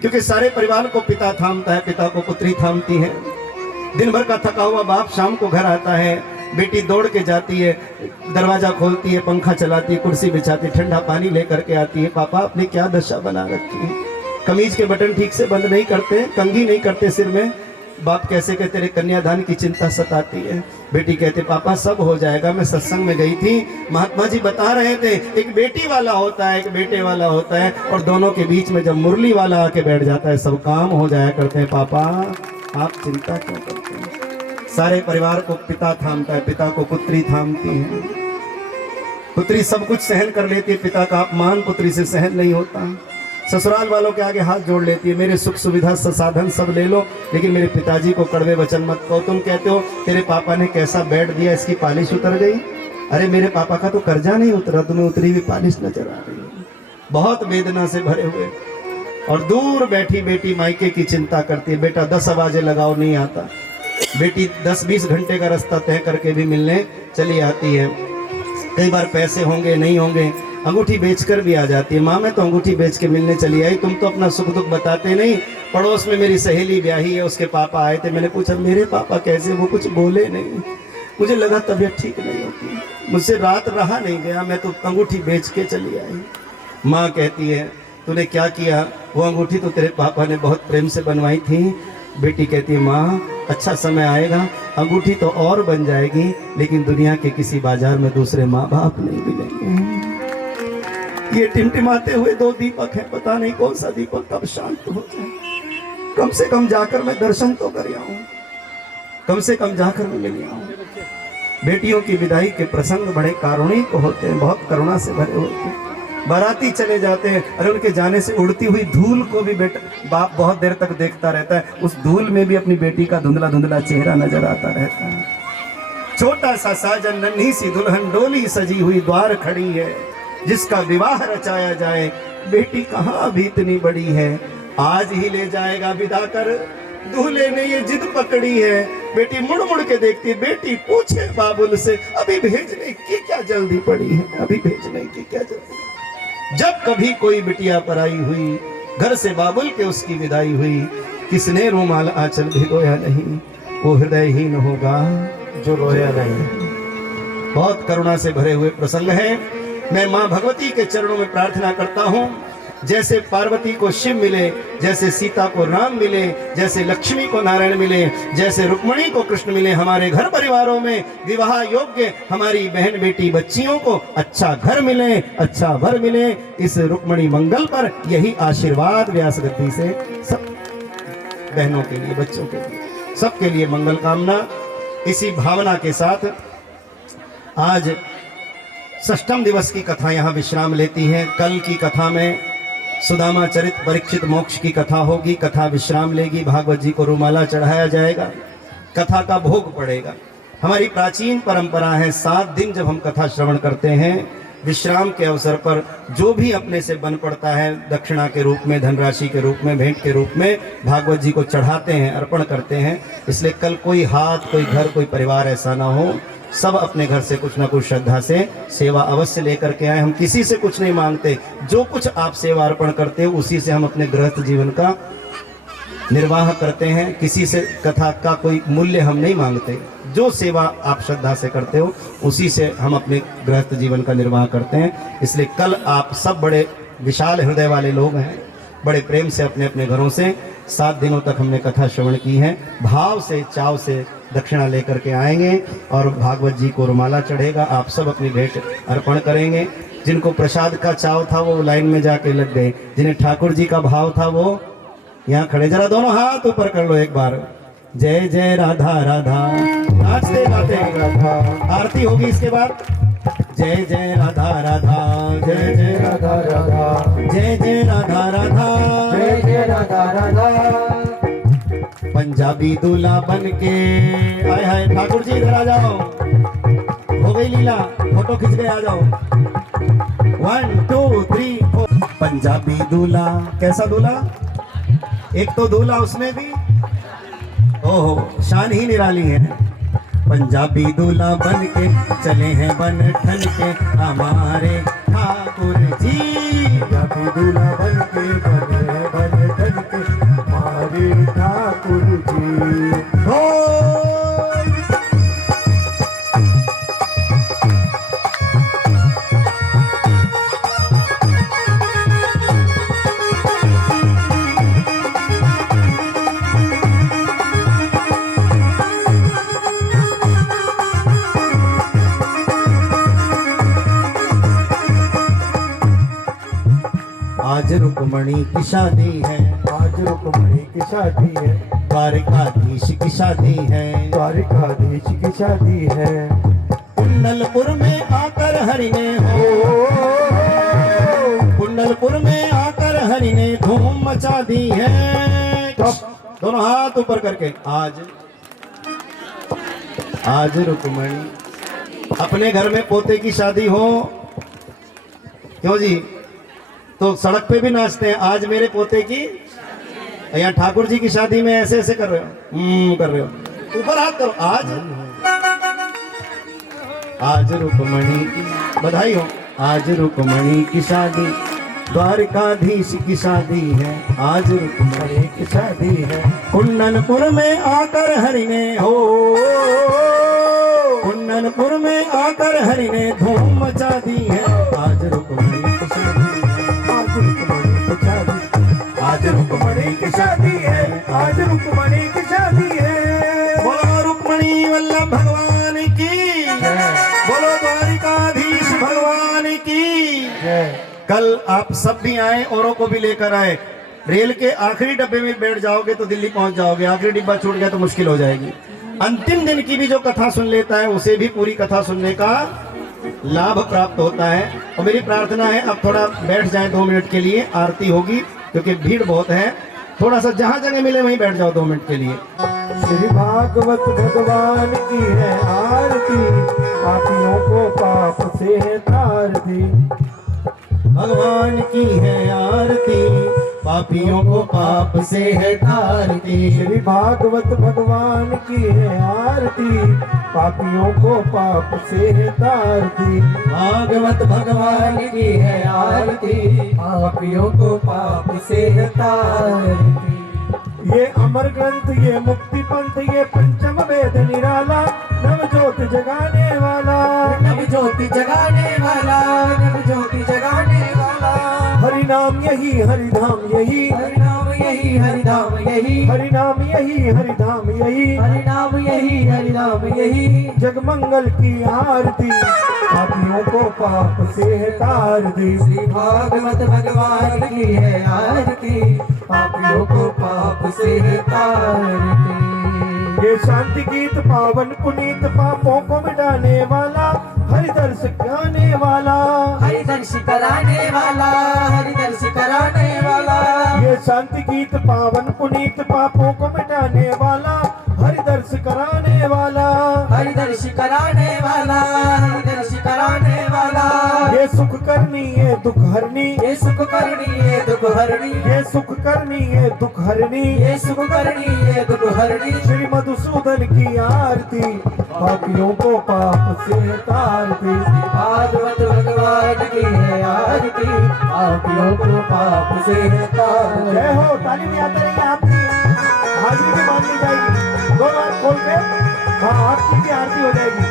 क्योंकि सारे परिवार को पिता थामता है, पिता को पुत्री थामती है। दिन भर का थका हुआ बाप शाम को घर आता है, बेटी दौड़ के जाती है, दरवाजा खोलती है, पंखा चलाती है, कुर्सी बिछाती है, ठंडा पानी लेकर के आती है। पापा आपने क्या दशा बना रखी है, कमीज के बटन ठीक से बंद नहीं करते, कंघी नहीं करते सिर में। बाप कैसे कहते, तेरे कन्यादान की चिंता सताती है। बेटी कहते, पापा सब हो जाएगा। मैं सत्संग में गई थी, महात्मा जी बता रहे थे एक बेटी वाला होता है, एक बेटे वाला होता है, और दोनों के बीच में जब मुरली वाला आके बैठ जाता है सब काम हो जाया करते हैं। पापा आप चिंता क्यों करते हैं। सारे परिवार को पिता थामता है, पिता को पुत्री थामती है। पुत्री सब कुछ सहन कर लेती है, पिता का अपमान पुत्री से सहन नहीं होता। ससुराल वालों के आगे हाथ जोड़ लेती है, मेरे सुख सुविधा साधन सब ले लो, लेकिन मेरे पिताजी को कड़वे वचन मत कहो। तुम कहते हो तेरे पापा ने कैसा बेड दिया, इसकी पालिश उतर गई। अरे मेरे पापा का तो कर्जा नहीं उतरा, तुम्हें उतरी हुई पालिश नजर आ रही है। बहुत वेदना से भरे हुए। और दूर बैठी बेटी मायके की चिंता करती है, बेटा 10 आवाजें लगाओ नहीं आता। बेटी 10-20 घंटे का रास्ता तय करके भी मिलने चली आती है। कई बार पैसे होंगे नहीं होंगे, अंगूठी बेचकर भी आ जाती है। माँ मैं तो अंगूठी बेच के मिलने चली आई, तुम तो अपना सुख दुख बताते नहीं। पड़ोस में मेरी सहेली ब्याही है, उसके पापा आए थे, मैंने पूछा मेरे पापा कैसे, वो कुछ बोले नहीं। मुझे लगा तबीयत ठीक नहीं होती, मुझसे रात रहा नहीं गया, मैं तो अंगूठी बेच के चली आई। माँ कहती है तूने क्या किया, वो अंगूठी तो तेरे पापा ने बहुत प्रेम से बनवाई थी। बेटी कहती है माँ अच्छा समय आएगा, अंगूठी तो और बन जाएगी, लेकिन दुनिया के किसी बाजार में दूसरे माँ बाप नहीं मिलेंगे। ये टिमटिमाते हुए 2 दीपक हैं, पता नहीं कौन सा दीपक कब शांत हो जाए। कम से कम जाकर मैं दर्शन तो कर आऊं, कम से कम जाकर मैं मिल आऊं। बेटियों की विदाई के प्रसंग बड़े कारुणिक होते हैं, बहुत करुणा से भरे होते हैं। बाराती चले जाते हैं, अरे उनके जाने से उड़ती हुई धूल को भी बेटा बाप बहुत देर तक देखता रहता है। उस धूल में भी अपनी बेटी का धुंधला धुंधला चेहरा नजर आता रहता है। छोटा सा साजन, नन्ही सी दुल्हन, डोली सजी हुई द्वार खड़ी है, जिसका विवाह रचाया जाए, बेटी कहाँ अभी इतनी बड़ी है। आज ही ले जाएगा विदा कर, दूल्हे ने ये जिद पकड़ी है। बेटी मुड़ मुड़ के देखती है, बेटी पूछे बाबुल से अभी भेजने की क्या जल्दी पड़ी है, अभी भेजने की क्या जल्दी। जब कभी कोई बिटिया पराई हुई, घर से बाबुल के उसकी विदाई हुई, किसने रूमाल आंचल भिगोया नहीं, वो हृदयहीन होगा जो रोया नहीं। बहुत करुणा से भरे हुए प्रसंग है। मैं मां भगवती के चरणों में प्रार्थना करता हूं, जैसे पार्वती को शिव मिले, जैसे सीता को राम मिले, जैसे लक्ष्मी को नारायण मिले, जैसे रुक्मणी को कृष्ण मिले, हमारे घर परिवारों में विवाह योग्य हमारी बहन बेटी बच्चियों को अच्छा घर मिले, अच्छा वर मिले। इस रुक्मणी मंगल पर यही आशीर्वाद व्यास गद्दी से सब बहनों के लिए, बच्चों के लिए, सबके लिए मंगल कामना। इसी भावना के साथ आज षष्ठम दिवस की कथा यहाँ विश्राम लेती है। कल की कथा में सुदामा चरित परीक्षित मोक्ष की कथा होगी, कथा विश्राम लेगी, भागवत जी को रुमाला चढ़ाया जाएगा, कथा का भोग पड़ेगा। हमारी प्राचीन परंपरा है 7 दिन जब हम कथा श्रवण करते हैं, विश्राम के अवसर पर जो भी अपने से बन पड़ता है दक्षिणा के रूप में, धनराशि के रूप में, भेंट के रूप में भागवत जी को चढ़ाते हैं, अर्पण करते हैं। इसलिए कल कोई हाथ, कोई घर, कोई परिवार ऐसा ना हो, सब अपने घर से कुछ ना कुछ श्रद्धा से सेवा अवश्य लेकर के आए। हम किसी से कुछ नहीं मांगते, जो कुछ आप सेवा अर्पण करते हो उसी से हम अपने गृहस्थ जीवन का निर्वाह करते हैं। किसी से कथा का कोई मूल्य हम नहीं मांगते, जो सेवा आप श्रद्धा से करते हो उसी से हम अपने गृहस्थ जीवन का निर्वाह करते हैं। इसलिए कल आप सब बड़े विशाल हृदय वाले लोग हैं, बड़े प्रेम से अपने अपने घरों से 7 दिनों तक हमने कथा श्रवण की है। भाव से, चाव से दक्षिणा लेकर के आएंगे और भागवत जी को रुमाला चढ़ेगा। आप सब अपनी भेंट अर्पण करेंगे। जिनको प्रसाद का चाव था वो लाइन में जाके लग गए, जिन्हें ठाकुर जी का भाव था वो यहाँ खड़े। जरा दोनों हाथ ऊपर कर लो एक बार। जय जय राधा राधा, नाचते गाते राधा। आरती होगी इसके बाद। जय जय राधा राधा, जय जय राधा राधा, जय जय राधा राधा, जय जय राधा राधा। पंजाबी दूल्हा बनके आए हाय। ठाकुर जी इधर आ जाओ, हो गई लीला, फोटो खींच के आ जाओ। 1 2 3 4। पंजाबी दूल्हा, कैसा दूल्हा? एक तो दूल्हा उसमें भी, ओहो शान ही निराली है। पंजाबी दूल्हा बन के चले हैं बन ठन के हमारे ठाकुर जी। पंजाबी दूल्हा बन के बने बन ठन के हमारे ठाकुर जी। आज रुक्मणी की शादी है, आज रुक्मणी की शादी है, द्वारिकाधीश की शादी है, द्वारिकाधीश की शादी है। कुंडलपुर में आकर हरि ने हो, कुंडलपुर में आकर हरि ने धूम मचा दी है। दोनों हाथ ऊपर करके आज रुक्मणी। अपने घर में पोते की शादी हो, क्यों जी, तो सड़क पे भी नाचते हैं। आज मेरे पोते की, यहाँ ठाकुर जी की शादी में ऐसे ऐसे कर रहे हो, कर रहे हो, ऊपर हाथ करो। आज रुक्मणी की बधाई हो। आज रुक्मणी की शादी, द्वारिकाधीश की शादी है, आज रुक्मणी की शादी है। कुंडनपुर में आकर हरि ने हो, कुंडनपुर में आकर हरि ने धूम मचा दी है। आज रुक्मणी की शादी, आज रुक्मणी की शादी है, आज रुक्मणी की शादी है। बोलो रुक्मणी वल्लभ भगवान की, बोलो द्वारिकाधीश भगवान की। कल आप सब भी आए, औरों को भी लेकर आए। रेल के आखिरी डब्बे में बैठ जाओगे तो दिल्ली पहुंच जाओगे, आखिरी डिब्बा छूट गया तो मुश्किल हो जाएगी। अंतिम दिन की भी जो कथा सुन लेता है उसे भी पूरी कथा सुनने का लाभ प्राप्त होता है। और मेरी प्रार्थना है अब थोड़ा बैठ जाएं 2 मिनट के लिए, आरती होगी क्योंकि भीड़ बहुत है। थोड़ा सा जहां जगह मिले वहीं बैठ जाओ 2 मिनट के लिए। श्री भागवत भगवान की है आरती, पापियों को पाप से है तारती। भगवान की है आरती, पापियों को पाप से है तारती। श्री भागवत भगवान की है आरती, पापियों को पाप से है तारती। भागवत भगवान की है आरती, पापियों को पाप से है तारती। ये अमर ग्रंथ, ये मुक्ति पंथ, ये पंचम वेद निराला, नव ज्योति जगाने वाला, नव ज्योति जगाने वाला, नव ज्योति जगाने वाला। हरि नाम यही, हरि धाम यही, हरि नाम यही, हरि धाम यही, हरि नाम यही, हरि धाम यही, हरि नाम यही, हरि नाम यही। जगमंगल की आरती, पापियों को पाप से है तारती। श्री भागवत भगवान की है आरती, पापियों को पाप से है तारती। ये शांति गीत पावन पुनीत पापों को मिटाने वाला हरिदर्श सिखाने वाला हरिदर्श कराने वाला हरिदर्श कराने वाला ये शांति गीत पावन पुनीत पापों को मिटाने वाला हरिदर्श कराने वाला हरिदर्श कराने वाला हरिदर्श कराने वाला ये सुख करनी ये दुख हरनी ये सुख करनी ये दुख हरनी ये सुख करनी ये दुख हरनी ये सुख करनी ये दुख हरनी श्री मधुसूदन की आरती पापियों को पाप से तारती भागवत भगवान की है आरती पापियों को पाप से तार जय हो। ताली भी आते रहिए, आपकी हाजिरी भी मान ली जाएगी। दोनों हाथ खोल के हाँ आपकी की आरती हो जाएगी।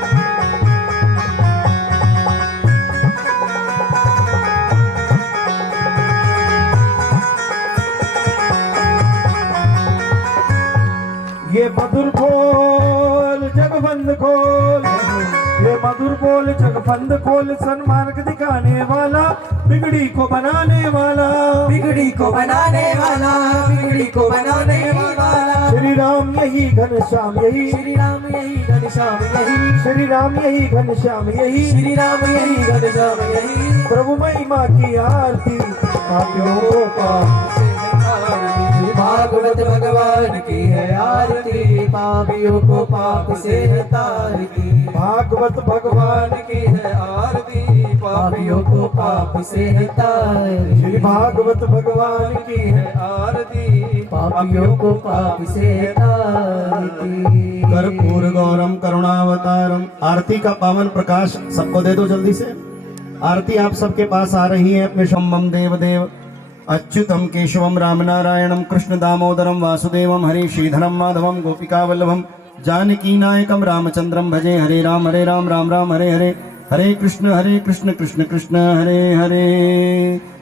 ये मधुर बोल जगबंद खोल, ये मधुर बोल जगबंद खोल, सन्मार्ग दिखाने वाला बिगड़ी को बनाने वाला बिगड़ी को बनाने वाला बिगड़ी को बनाने वाला श्री राम यही घनश्याम यही श्री राम यही घनश्याम यही श्री राम यही घनश्याम यही श्री राम यही घनश्याम यही प्रभु महिमा की आरती पापियों को पाप से तारती। भागवत भगवान की है आरती पापियों को पाप से तारती भागवत भगवान की है आरती पापियों को पाप से तारती श्री भागवत भगवान की है आरती पापियों को पाप से तारती कर्पूर गौरम करुणावतारम। आरती का पावन प्रकाश सबको दे दो जल्दी से। आरती आप सबके पास आ रही है अपने शंभम देवदेव अच्युतम केशवम राम नारायणम कृष्ण दामोदरम वासुदेवम हरे श्रीधरम माधवम गोपिका वल्लभम जानकी नायकम रामचंद्रम भजे हरे राम राम राम हरे हरे हरे कृष्ण कृष्ण कृष्ण हरे हरे।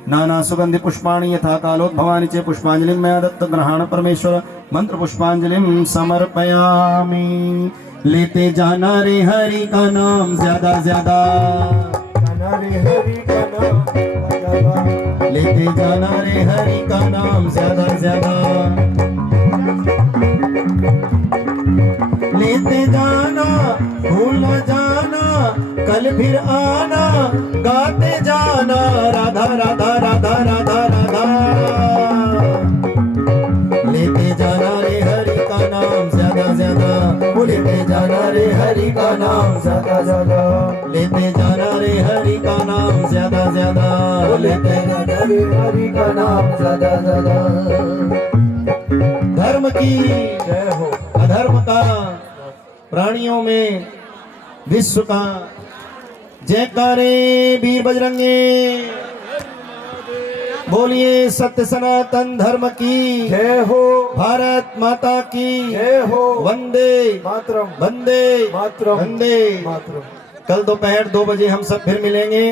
नाना सुगंधि पुष्पाणि यथा कालोद्भवानि च पुष्पांजलिं मया दत्त ग्रहण परमेश्वर मंत्र पुष्पांजलिं समर्पयामि। लेते जाना रे हरि का नाम ज्यादा ज्यादा, हरे हरि का नाम ज्यादा, लेते जाना रे हरि का नाम ज्यादा ज्यादा, लेते जाना भूल न जाना कल फिर आना, गाते जाना राधा राधा राधा राधा राधा। लेते जाना रे हरि का नाम ज्यादा ज्यादा, लेते जाना रे हरि का नाम ज्यादा ज्यादा, लेते जाना रे हरि का नाम ज्यादा ज्यादा, लेते जाना रे हरि का नाम ज्यादा ज्यादा। धर्म की जय हो। अधर्म का, प्राणियों में विश्व का, जयकारे वीर बजरंगे। बोलिए सत्य सनातन धर्म की जय हो। भारत माता की जय हो। वंदे मातरम वंदे मातरम वंदे। मातरम। कल दोपहर 2 बजे हम सब फिर मिलेंगे।